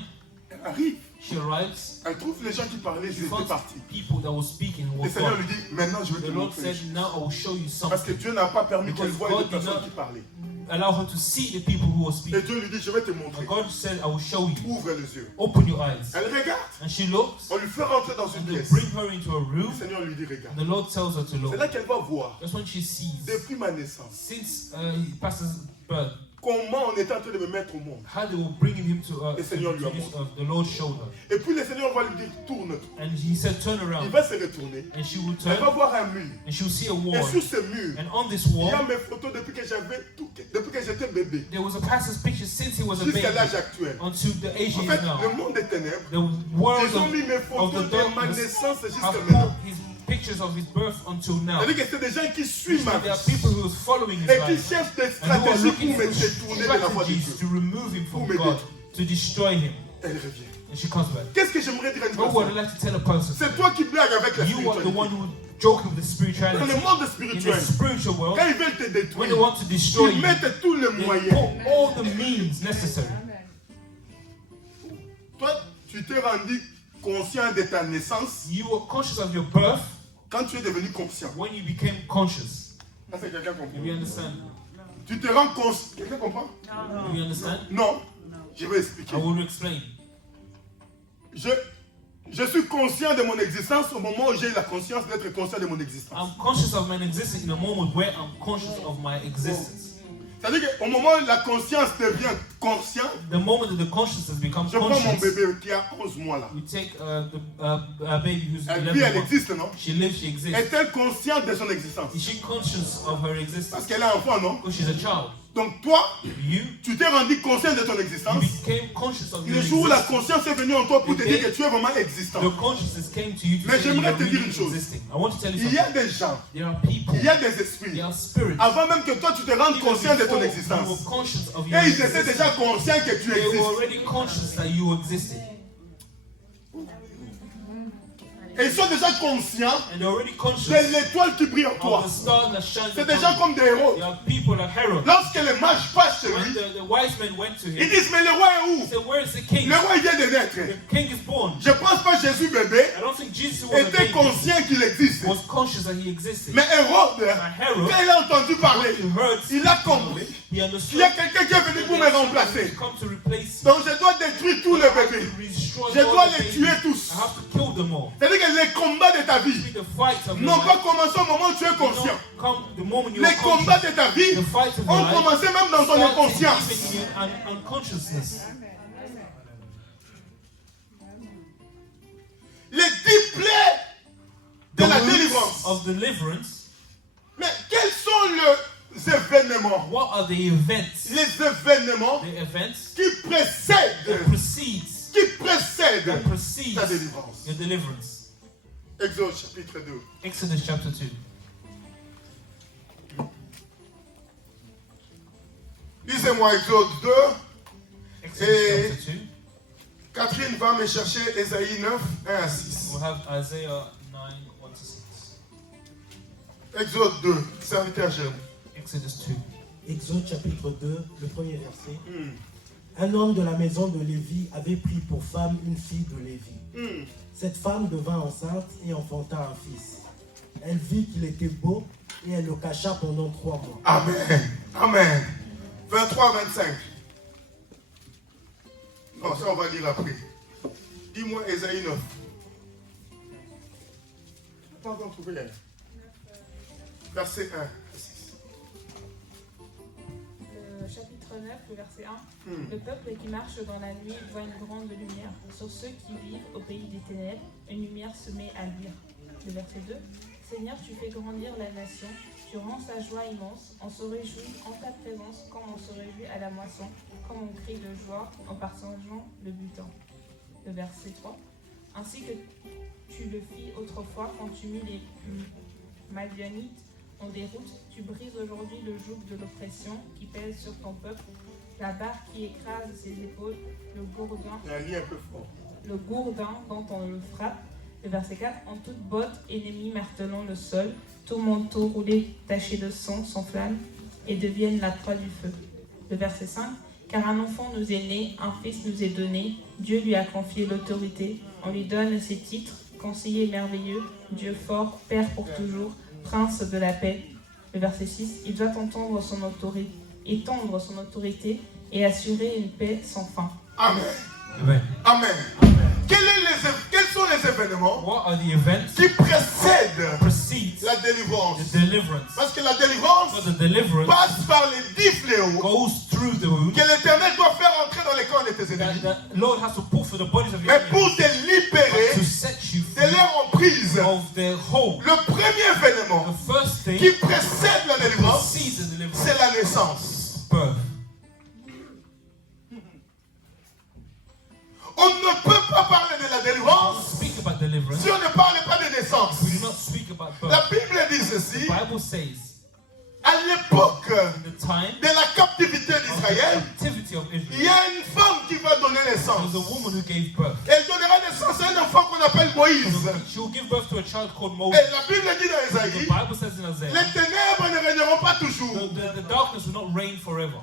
Elle arrive. She arrives. Elle trouve les gens qui parlaient, She ils étaient finds partis. people that were speaking who Le were Seigneur gone. lui dit, maintenant je vais te The Lord montrer. said, now I will show you Parce que something. Dieu n'a pas permis qu'elle Because voie God des did personnes not- qui parlaient. Allow her to see the people who were Et speaking. Dieu lui dit, je vais te And montrer. God said, I will show you. Ouvre les yeux. Open your eyes. Elle regarde. And she looks. On lui fait rentrer dans une And they pièce. bring her into a Le room. Seigneur lui dit, regarde. And the Lord tells her to C'est look. là qu'elle va voir, That's when she sees. depuis ma naissance, Since Pastor's birth, comment on est en train de me mettre au monde. how they were bringing him to Le Seigneur lui a this, montré. the Lord showed her. Et puis le Seigneur va lui dire, tourne. And he said, turn Il around. va se retourner. And she will Elle turn. va voir un mur. And she will see a Et wall. sur ce mur, And on this il y wall, a mes photos depuis que j'étais bébé. there was a pastor's picture since he was a Jusqu'à baby l'âge actuel. until the age En he fait, is now. le monde des ténèbres, The world ils ont mis mes of photos the de ma darkness naissance jusqu'à have maintenant. put his pictures of his birth until now. C'est-à-dire que c'est des gens qui suivent ma There are vie people who are following his et qui life cherchent des and who are stratégies looking pour me for détourner de la voie de strategies to Dieu. remove him from Pour me God, détruire. to destroy him. Elle revient. And she comes back. Qu'est-ce que j'aimerais dire à une What would I personne? like to tell a person? C'est toi qui blagues avec la You are the one spiritualité. who joke with the Dans spirituality. le monde In the spirituel, spiritual world, quand ils veulent te when they détruire, want to destroy ils you, mettent tous les they moyens. put all the means necessary. Toi, tu t'es rendu conscient de ta naissance You were conscious of your birth quand tu es devenu conscient. when you became conscious. Ça, c'est quelqu'un Do you compris. understand? Tu te rends compte. Quelqu'un comprend? Do you understand? Non. Je vais expliquer. I will explain. Je suis conscient de mon existence au moment où j'ai eu la conscience d'être conscient de mon existence. I'm conscious of my existence in a moment where I'm conscious of my existence. C'est-à-dire qu'au moment où la conscience devient consciente, The moment that the consciousness becomes je prends mon conscious, bébé qui a 11 mois là. we take a baby who's Elle 11 vit, elle months. existe, non? She lives, she exists. Est-elle consciente de son existence? Is she conscious of her Parce existence? qu'elle est enfant, non? Because she's a child. Donc toi, You tu t'es rendu conscient de ton you existence. became conscious of your Le jour où la existence. conscience est venue en toi pour te dire que tu es vraiment existant. The consciousness came to you to Mais say that j'aimerais you're te dire really une chose. existing. I want to tell you Il y a something. des gens, There are people, il y a des esprits. there are spirits. Avant même que toi tu te rendes Even conscient de ton before you existence. were conscious of your Et ils étaient existence, déjà conscients que tu they were existes. already conscious that you existed. Et ils sont déjà conscients And they're already conscious de l'étoile qui brille en of toi. the star that shines C'est des upon gens you. comme des héros. There are people like Herod. Lorsque les mages passent chez When lui, the wise men went to ils him, disent mais le roi est he où? said, where is the king? Le roi il vient de naître. The king is born. Je pense pas Jésus bébé I don't think Jesus was a était baby, conscient qu'il existe. was conscious that he existed. Mais Hérode, But Herod, quand il a entendu parler, he heard, il a compris he qu'il understood y a quelqu'un qui est venu pour me remplacer. come to replace me. Donc je dois détruire tous les bébés. Je dois les tuer tous. I have to kill them all. C'est-à-dire que les combats de ta vie The fights of your n'ont pas life commencé au moment où tu es conscient. don't come the moment you Les are conscious. combats de ta vie The fights of your ont life commencé même dans ton started inconscience. even in your unconsciousness. Les 10 plaies de The la roots délivrance. of deliverance. Mais quels sont les événements? What are the events? Les événements The events qui that précèdent precedes ta délivrance. your deliverance. Exode chapitre 2. Exodus chapter 2. Lisez-moi Exode 2. Exodus Et- chapter 2. Catherine va me chercher Ésaïe 9, 1 à 6. We'll have Isaiah 9, 1 to 6. Exode 2, serviteur jeune. Exodus 2. Exode chapitre 2, le premier verset. Un homme de la maison de Lévi avait pris pour femme une fille de Lévi. Cette femme devint enceinte et enfanta un fils. Elle vit qu'il était beau et elle le cacha pendant 3 mois. Amen. Amen. 23, 25. Non, ça on va lire après. Dis-moi Ésaïe 9. Attends, on trouver hier. Verset 1. Le chapitre 9, le verset 1. Le peuple qui marche dans la nuit voit une grande lumière. Sur ceux qui vivent au pays des ténèbres, une lumière se met à luire. Le verset 2. Seigneur, tu fais grandir la nation, tu rends sa joie immense, on se réjouit en ta présence comme on se réjouit à la moisson, comme on crie de joie en partageant le butin. Le verset 3. Ainsi que tu le fis autrefois quand tu mis les Madianites en déroute, tu brises aujourd'hui le joug de l'oppression qui pèse sur ton peuple, la barre qui écrase ses épaules, le gourdin Il y a un lien un peu fort. le gourdin quand on le frappe. Le verset 4, en toute botte, ennemi martelant le sol, tout manteau roulé taché de sang s'enflamme et deviennent la proie du feu. Le verset 5, car un enfant nous est né, un fils nous est donné, Dieu lui a confié l'autorité, on lui donne ses titres, conseiller merveilleux, Dieu fort, Père pour toujours, Prince de la paix. Le verset 6, il doit étendre son autorité et assurer une paix sans fin. Amen. Amen. Amen. Quels sont les événements What are the events qui précèdent that precedes la délivrance? the deliverance? Parce que la délivrance So the deliverance passe par les 10 fléaux goes through the wound que l'Éternel doit faire entrer dans les corps de tes ennemis. that the Lord has to pull for the bodies of your Mais pour enemies te libérer to set you de free leur emprise. of their hold. Le premier événement The first thing qui précède la délivrance, precedes the deliverance, c'est la naissance. birth. On ne peut pas parler de la We délivrance speak about deliverance. si on ne parle pas de naissance. We do not speak about La birth. Bible dit The ceci, Bible says, à l'époque in the time de la captivité of the d'Israël, captivity of il Israel, y a une femme qui va donner there naissance. was a woman who gave birth. Elle donnera naissance à un enfant qu'on appelle Moïse. She will give birth to a child called Et Moses. la Bible dit dans The Isaïe, Bible says in Isaiah, les ténèbres ne régneront pas toujours. the darkness will not reign forever.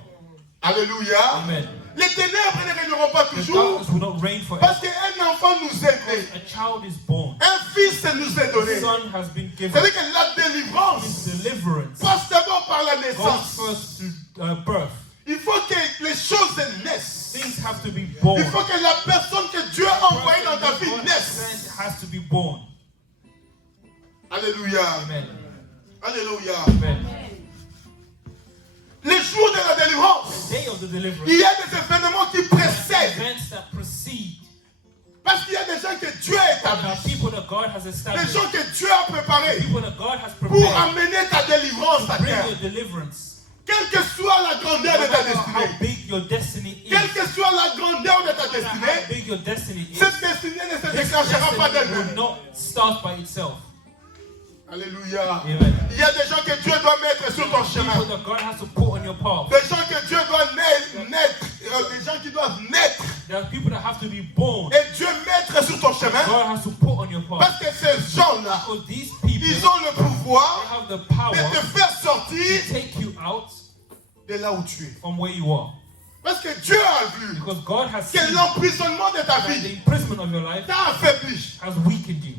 Alléluia. Amen. Les ténèbres ne régneront pas The toujours darkness will not reign forever. parce qu'un enfant nous est né. A child is born. Un fils nous est A donné. son has been given. C'est-à-dire que la délivrance Deliverance passe d'abord par la goes naissance. first reborn. Alléluia. Amen. Alléluia. Amen. Les jours de la délivrance, The day of the deliverance, il y a des événements qui précèdent. events that precede. Parce qu'il y a des gens que Dieu a There are établis. people that God has Des established. gens que Dieu a préparés People that God has pour prepared amener ta délivrance à to bring terre. your deliverance. Quelle que soit la grandeur No de ta matter how destinée. big your destiny is, Quelle que soit la grandeur de ta no matter how destinée. big your destiny is, Cette destinée ne se this déclenchera pas destiny will d'elle-même. not start by itself. Alléluia. Amen. Il y a des gens que Dieu doit mettre sur ton chemin. People that God has to put on your path. Des gens que Dieu doit naître. Des gens qui doivent naître. There are people that have to be born. Et Dieu mettre sur ton chemin. God has to put on your path. Parce que ces gens-là, Because these people, ils ont le they pouvoir have the de power te faire sortir to take you out de là où tu es. from where you are. Parce que Dieu a vu Because God has que seen l'emprisonnement de ta that the vie imprisonment of your life t'a affaibli. has weakened you.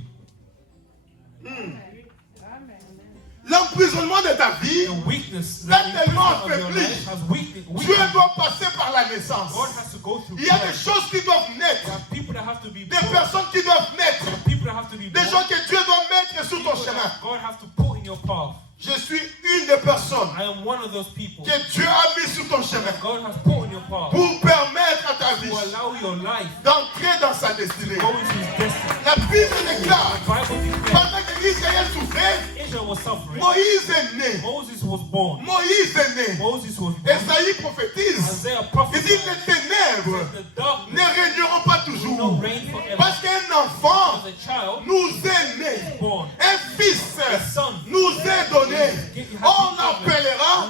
L'emprisonnement de ta vie, The weakness, the That tellement imprisonment of your affaibli. life has weakened Dieu you. doit passer par la naissance. God has to go through Il y a des birth. choses qui doivent naître. There are people that have to be Des born. personnes qui doivent naître. There are people that have to be Des born. gens que Dieu doit mettre sur ton People chemin. that God has to put in your path. Je suis une des personnes I am one of those people que Dieu a mis sur ton chemin that God has put in your path pour permettre à ta vie to allow your life d'entrer dans sa destinée. to go into His destiny. La Bible déclare, The Bible declares pendant que Israël souffrait, Israel was suffering. Moïse est né. Moses was born. Moïse est né. Moses was born. Esaïe prophétise. Isaiah Il prophesied dit les ténèbres the darkness ne régneront pas will toujours. not reign forever. Parce qu'un enfant As a child nous est né. born, Un fils a son nous est donné. On l'appellera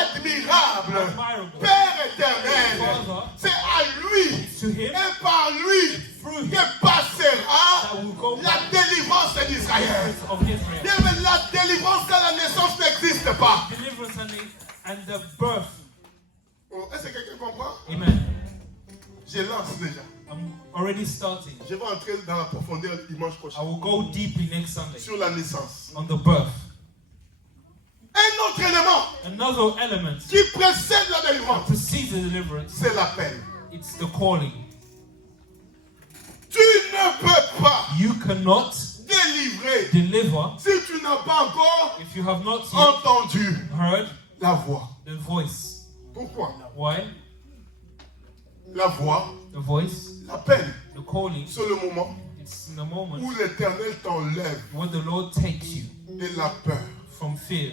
admirable, admirable. Père éternel. Father, C'est à lui to him et par lui through que him passera that will go la délivrance d'Israël. of Israel. Bien, mais la délivrance à la naissance n'existe pas. Deliverance and the birth. Oh, est-ce que quelqu'un comprend? Amen. Je lance déjà. I'm already starting. Je vais entrer dans la profondeur dimanche I prochain will go deeply next Sunday sur la naissance. on the birth. Un autre élément Another element qui précède la that délivrance, precedes the deliverance, c'est l'appel. it's the calling. Tu ne peux pas You cannot délivrer deliver si tu n'as pas encore if you have not yet entendu heard la voix. the voice. Pourquoi? Why? La voix, The voice, l'appel, the calling, c'est le moment it's in the moment où l'Éternel t'enlève when the Lord takes you de la peur. from fear.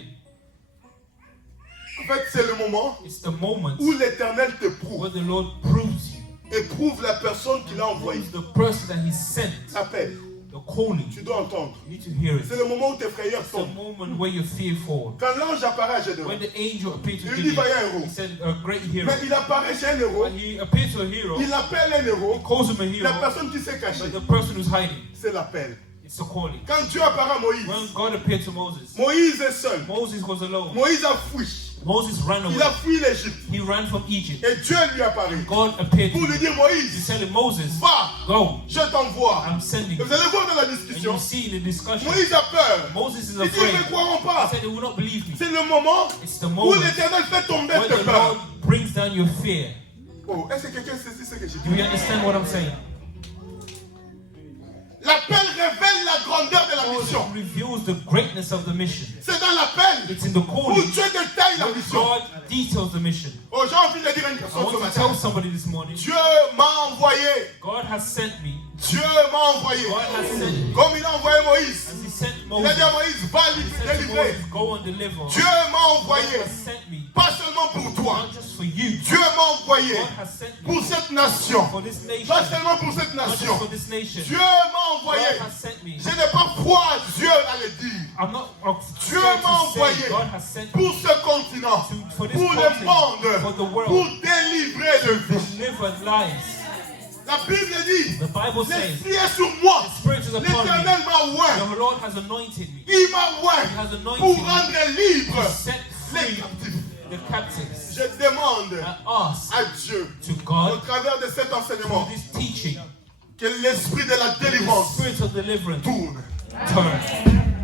En fait, c'est le moment It's the moment où l'Éternel te prouve where the Lord proves you, et prouve la personne qu'il a envoyée. proves the person that He sent. L'appel, The calling, tu dois entendre. you need to hear it. C'est le moment où tes frayeurs It's the tombent. moment where your fear falls. Quand l'ange apparaît à Gédéon, When the angel appeared to il dit Gideon, voyez un héros. he said, a great hero. Mais il apparaît chez un héros, When he appeared to a hero, il appelle un héros. he calls him a La hero, personne qui s'est cachée, but the person who's hiding, c'est l'appel. it's the calling. Quand Dieu apparaît à Moïse, When God appeared to Moses, Moïse est seul. Moses was alone. Moïse a fui. Moses ran Il a away. fui l'Égypte. He ran from Egypt. Et Dieu lui apparaît God appeared to pour lui him. dire He Moïse, said, Moses, va, go. je t'envoie. I'm sending Et you. vous allez voir dans la And discussion, you see in the discussion, Moïse a peur. Moses is Il dit, ils afraid. ne croiront He pas. said, they will not believe me. C'est le moment It's the où moment l'Éternel fait tomber where tes the peurs. Lord brings down your fear. Oh, est-ce que quelqu'un saisit ce que je Do dis? you understand what I'm saying? L'appel révèle la grandeur de la God mission. reveals the greatness of the mission. C'est dans l'appel It's in the où calling Dieu détaille la where mission. God details the mission. Oh, j'ai envie de dire à une I personne ce want to matin. tell somebody this morning, Dieu m'a envoyé. God has sent me. Dieu m'a envoyé. God has sent me. Comme il a envoyé Moïse. As He sent Il Moses, a dit à Moïse, va He said to délivrer. Moses, go and deliver. Dieu m'a God envoyé. has sent me, Pas seulement pour toi. not just for you. Dieu m'a envoyé God has sent me pour cette nation. for this nation, Pas seulement pour cette not just nation. for this nation. Dieu m'a envoyé. God has sent me. Je n'ai pas foi à Dieu à le dire. I'm not Dieu scared m'a to envoyé say God has sent me pour ce continent, for this pour le continent, monde, for the world, pour délivrer le to vie. deliver lives. La Bible dit, The Bible says, l'Esprit est sur moi. the Spirit is upon me. L'Éternel m'a oint. The Lord has anointed me Il m'a He oint has pour anointed me rendre libre to set les free captifs. the captives. Je demande I ask à Dieu, to au God travers de cet through enseignement, this teaching, que l'esprit de la the délivrance spirit of deliverance tourne. turn.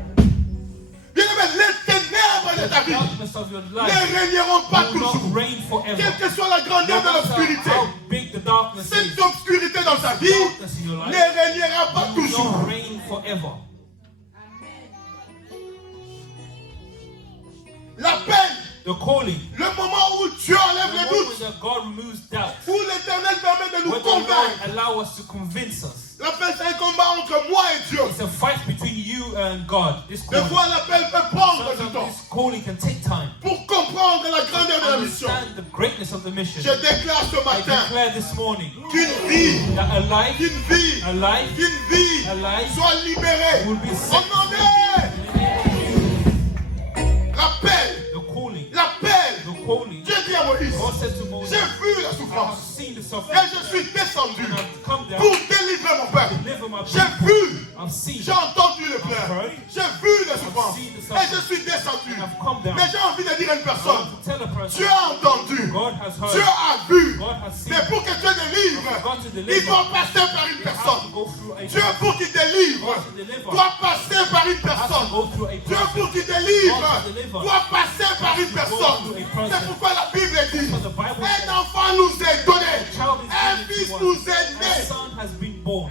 Bien aimé, les ténèbres de ta vie darkness of your ne life régneront pas will toujours. not reign forever. Quelle que soit la No grandeur de matter l'obscurité, how big the darkness cette is, obscurité dans ta vie darkness in your ne life régnera pas will toujours. not reign forever. L'appel, The calling, le moment où Dieu enlève the les moment doutes, that God removes doubt, où l'Éternel permet de nous where the Lord convaincre. allow us to convince us. L'appel, c'est un combat entre moi et Dieu. It's a fight between you and God. This Des calling, fois, l'appel peut prendre du sometimes temps this calling can take time. pour comprendre la grandeur de la mission. Understand the greatness of the mission. Je déclare ce I matin declare this morning qu'une vie, that a life soit libérée. will be Au set. nom de l'appel, The calling, l'appel. the calling. Dieu dit à Moïse, God said to Moses, j'ai vu la I have souffrance seen the et suffering je suis descendu and I've come there pour délivrer mon peuple. to deliver my J'ai people. vu, I've seen j'ai entendu le pleurs, j'ai vu les souffrances et je suis descendu. and I've come down. Mais j'ai envie de dire à une I personne, want to tell a person, Dieu a entendu, God has Dieu heard, a vu, God has seen. mais pour que Dieu délivre, God to il deliver, faut passer par une you have to personne. go through a Dieu person. pour qu'il délivre God to deliver, doit passer par une has to personne. go through a Dieu person. pour qu'il délivre God to deliver, doit passer par une personne. C'est pourquoi la Bible dit, for the Bible says, un enfant nous est donné, child is un given fils to us, nous est a né. son has been born.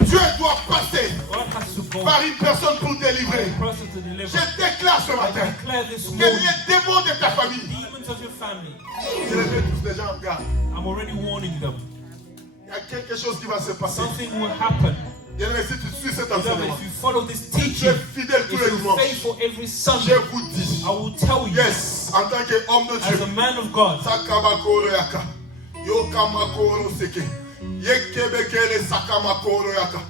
Dieu doit passer God has to go par une personne pour délivrer. a person to deliver. Je déclare ce I matin declare this que morning, les démons de ta famille, demons of your family, je les mets tous déjà en garde. I'm already warning them. Il y a quelque chose qui va se passer. Something will happen. Bien aimé, si tu suis cet Beloved, enseignement, if you follow this tu es teaching, fidèle tous if les you're dimanches, faithful every je Sunday, vous dis, I will tell you, yes, en tant qu'homme de as Dieu, a man of God, Sakamakoro yaka, Yokamakoro seke, Yekebekele Sakamakoro yaka,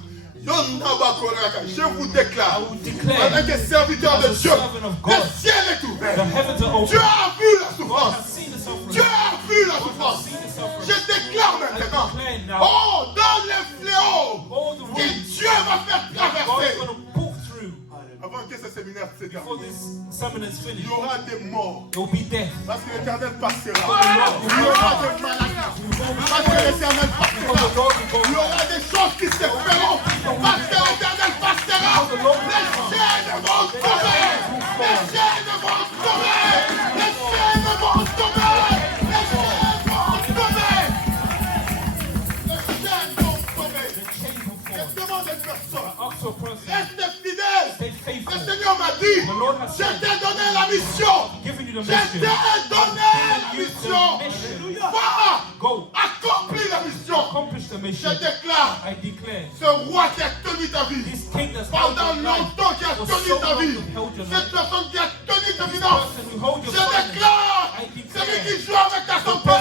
Yondabakoro yaka. Je vous I déclare, will en declare, tant que serviteur as de a Dieu, servant of le God, ciel est the ouvert. heavens are Dieu open. a vu la God souffrance. has seen the Dieu suffering. a vu la God has souffrance. seen the Je suffering. déclare I maintenant, declare now, oh, dans les fléaux all the que roads Dieu va faire that God is traverser, going to pull through avant que ce séminaire se before termine, this sermon is il finished, y aura des morts. there will be death. Parce que l'Éternel passera. Oh, Lord, Il y aura des maladies. Parce que l'Éternel Because passera. the Lord will go Il y aura des choses qui se feront. Parce que l'Éternel passera. Les chaînes vont tomber. Les chaînes vont tomber. Les chaînes vont tomber. Les chaînes vont tomber. Les chaînes vont tomber. the chains will Je fall. demande à une personne. Ask your person, Reste fidèle. stay Le faithful. Seigneur m'a dit, The Lord has je said, t'ai donné la mission. giving you the Je mission. t'ai donné la You mission. the mission. Va, Go, accomplis la mission. accomplish the Je mission. déclare, I declare, ce roi qui a tenu ta vie, this king that's held pendant your life, longtemps qui a for tenu so ta long vie, to hold your cette life, personne qui a tenu ta this finance, person who hold your je finance, déclare, I declare, celui qui joue avec ta santé,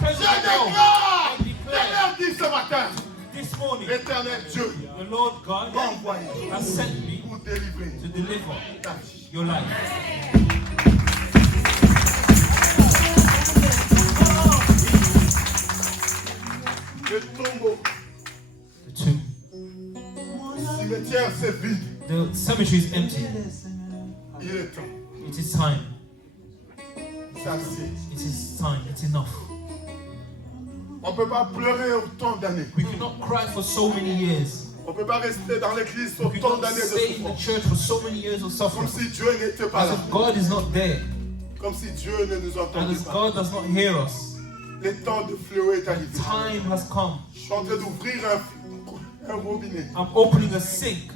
je déclare, je leur dis ce matin, this morning, l'Éternel Dieu the Lord God m'a envoyé has sent me pour délivrer to deliver ta vie. your life. Le tombeau, The tomb, le cimetière c'est vide. the cemetery is empty. Il est temps. It is time. C'est assez. It is time. It's enough. On ne peut pas pleurer autant d'années. We cannot cry for so many years. On ne peut pas rester dans l'église We autant cannot d'années de stay in the souffrance. church for so many years of Comme suffering. si Dieu n'était pas As là. if God is not there. Comme si Dieu ne nous And entendait as pas. God does not hear us. Le temps de fléau est arrivé. Time has come. Je suis en train d'ouvrir un robinet. I'm opening a sink,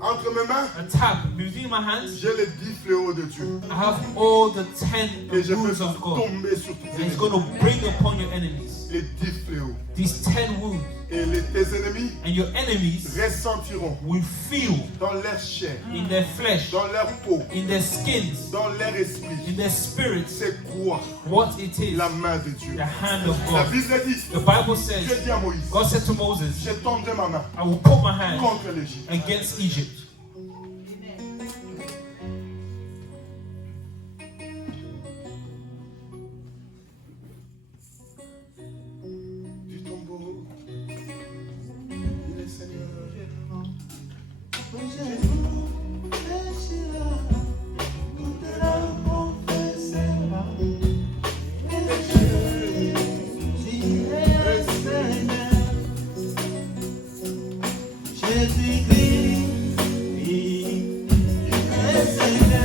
Entre mes mains, a tap. Between my hands, j'ai les 10 fléaux de Dieu. I have all the 10 Et je peux wounds of God. tomber sur tes And He's ennemis. going to bring upon your enemies Les 10 fléaux. these 10 wounds. Et tes ennemis And your enemies ressentiront will feel dans leur chair, in their flesh, dans leur peau, in their skins, dans leur esprit, in their spirits, c'est quoi what it is, la main de Dieu. the hand of La God. Bible dit, The Bible Dieu says, dit à Moïse, God said to Moses, j'étendrai ma main I will put my hand contre l'Égypte. against Egypt. Du tombeau, il est Seigneur. Jésus-Christ, il est Seigneur.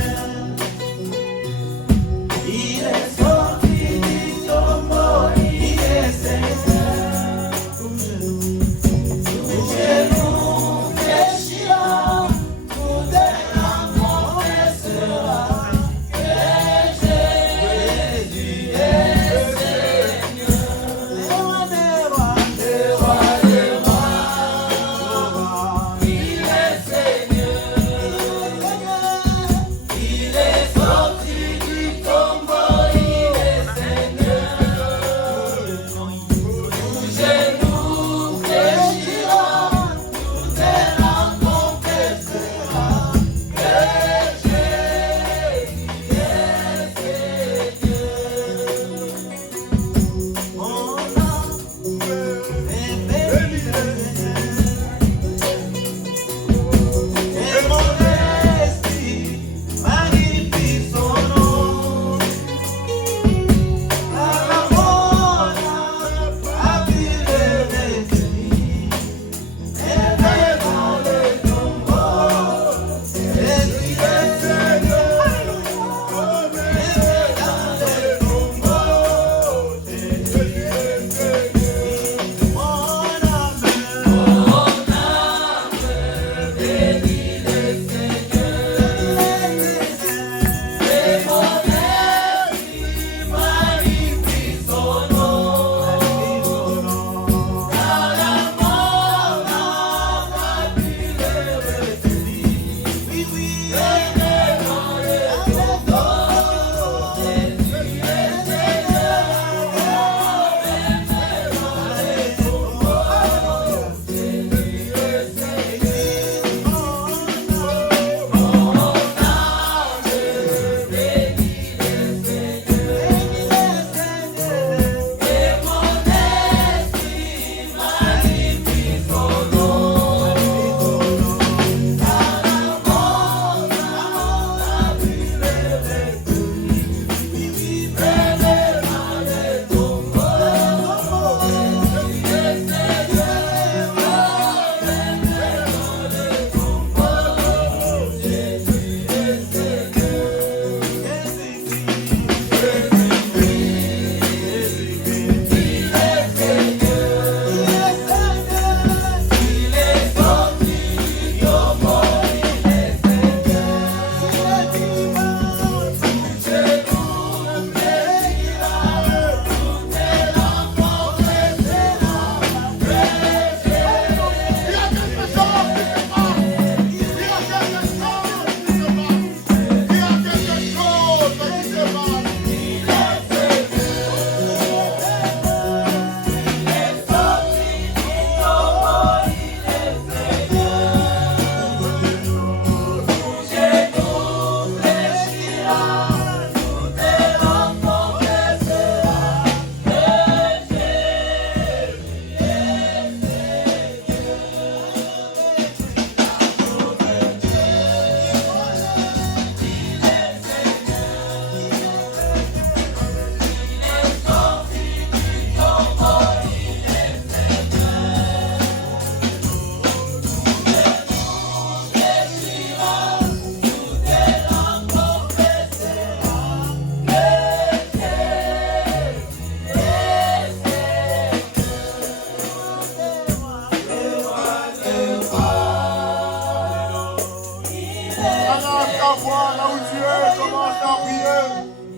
foi là où tu es, commence à prier.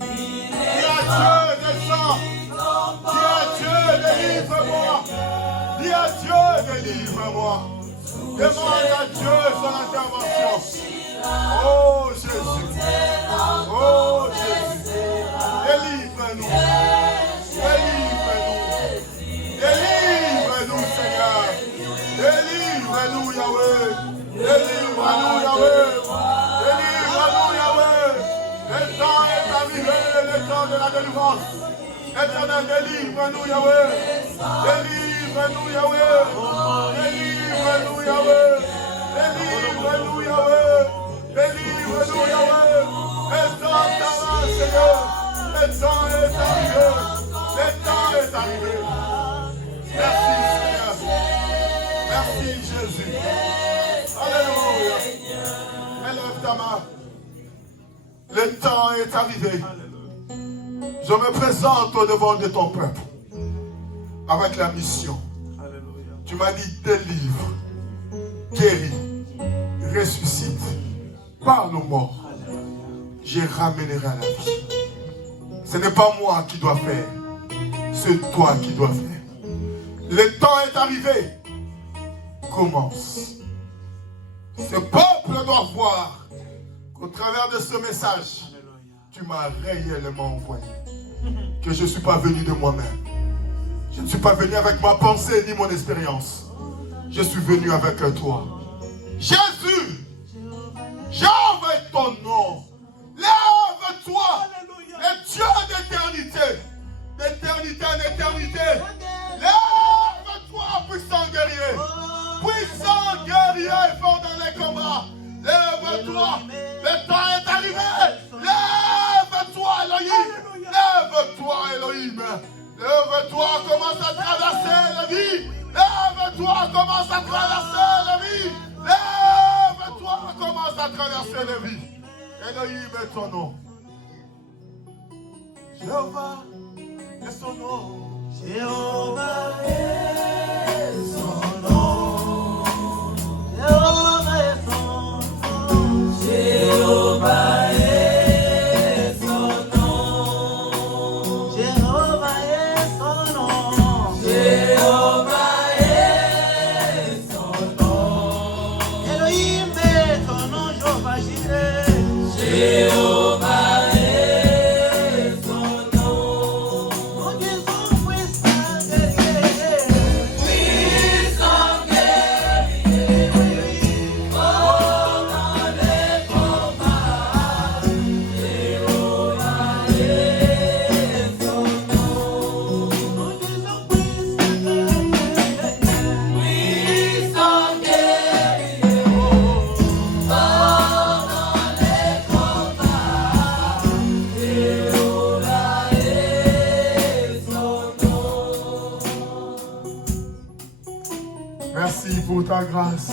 Dis à Dieu, descends. Dis à Dieu, délivre-moi. Dis à Dieu, délivre-moi. Demande à Dieu son intervention. Oh Jésus. Oh Jésus. Délivre-nous. Délivre-nous. Délivre-nous, Seigneur. Délivre-nous, Yahweh. Délivre-nous, Yahweh. Délivre-nous, Yahweh. Le temps est arrivé, le temps de la délivrance. Éternel, délivre-nous, Yahweh. Délivre-nous, Yahweh. Délivre-nous, Yahweh. Délivre-nous, Yahweh. Délivre-nous, Yahweh. Le temps s'avance, Seigneur. Le temps est arrivé. Le temps est arrivé. Merci, Seigneur. Merci, Jésus. Alléluia. Élève ta main. Le temps est arrivé. Je me présente au devant de ton peuple avec la mission. Tu m'as dit délivre, guéris, ressuscite, parle aux morts. Je ramènerai à la vie. Ce n'est pas moi qui dois faire, c'est toi qui dois faire. Le temps est arrivé. Commence. Ce peuple doit voir qu'au travers de ce message, tu m'as réellement envoyé. Que je ne suis pas venu de moi-même. Je ne suis pas venu avec ma pensée ni mon expérience. Je suis venu avec toi. Jésus, j'envoie ton nom. Lève-toi, le Dieu d'éternité. D'éternité en éternité. Lève-toi, puissant guerrier. Puissant guerrier fort dans les combats. Lève-toi, le temps est arrivé. Lève-toi, Elohim. Lève-toi, Elohim. Lève-toi, commence à traverser la vie. Lève-toi, commence à traverser la vie. Lève-toi, commence à traverser la vie. Elohim est ton nom. Jéhovah est son nom. Jéhovah est son nom. Jéhovah est son nom. Jéhovah est son nom. Jéhovah est son nom. Jéhovah est son nom. Elohim est son nom. Jéhovah Jireh. Jéhovah est son nom. Mon Dieu, son puissant guerrier. Puissant guerrier. Fort dans les combats. Jéhovah est son nom. Mon Dieu, son puissant guerrier. Puissant guerrier. Fort dans les combats. Jéhovah est son nom. Merci pour ta grâce.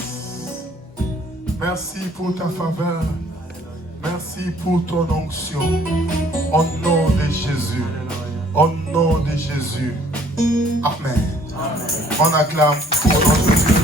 Merci pour ta faveur. Merci pour ton onction. Au nom de Jésus. Au nom de Jésus. Amen. On acclame pour notre Dieu.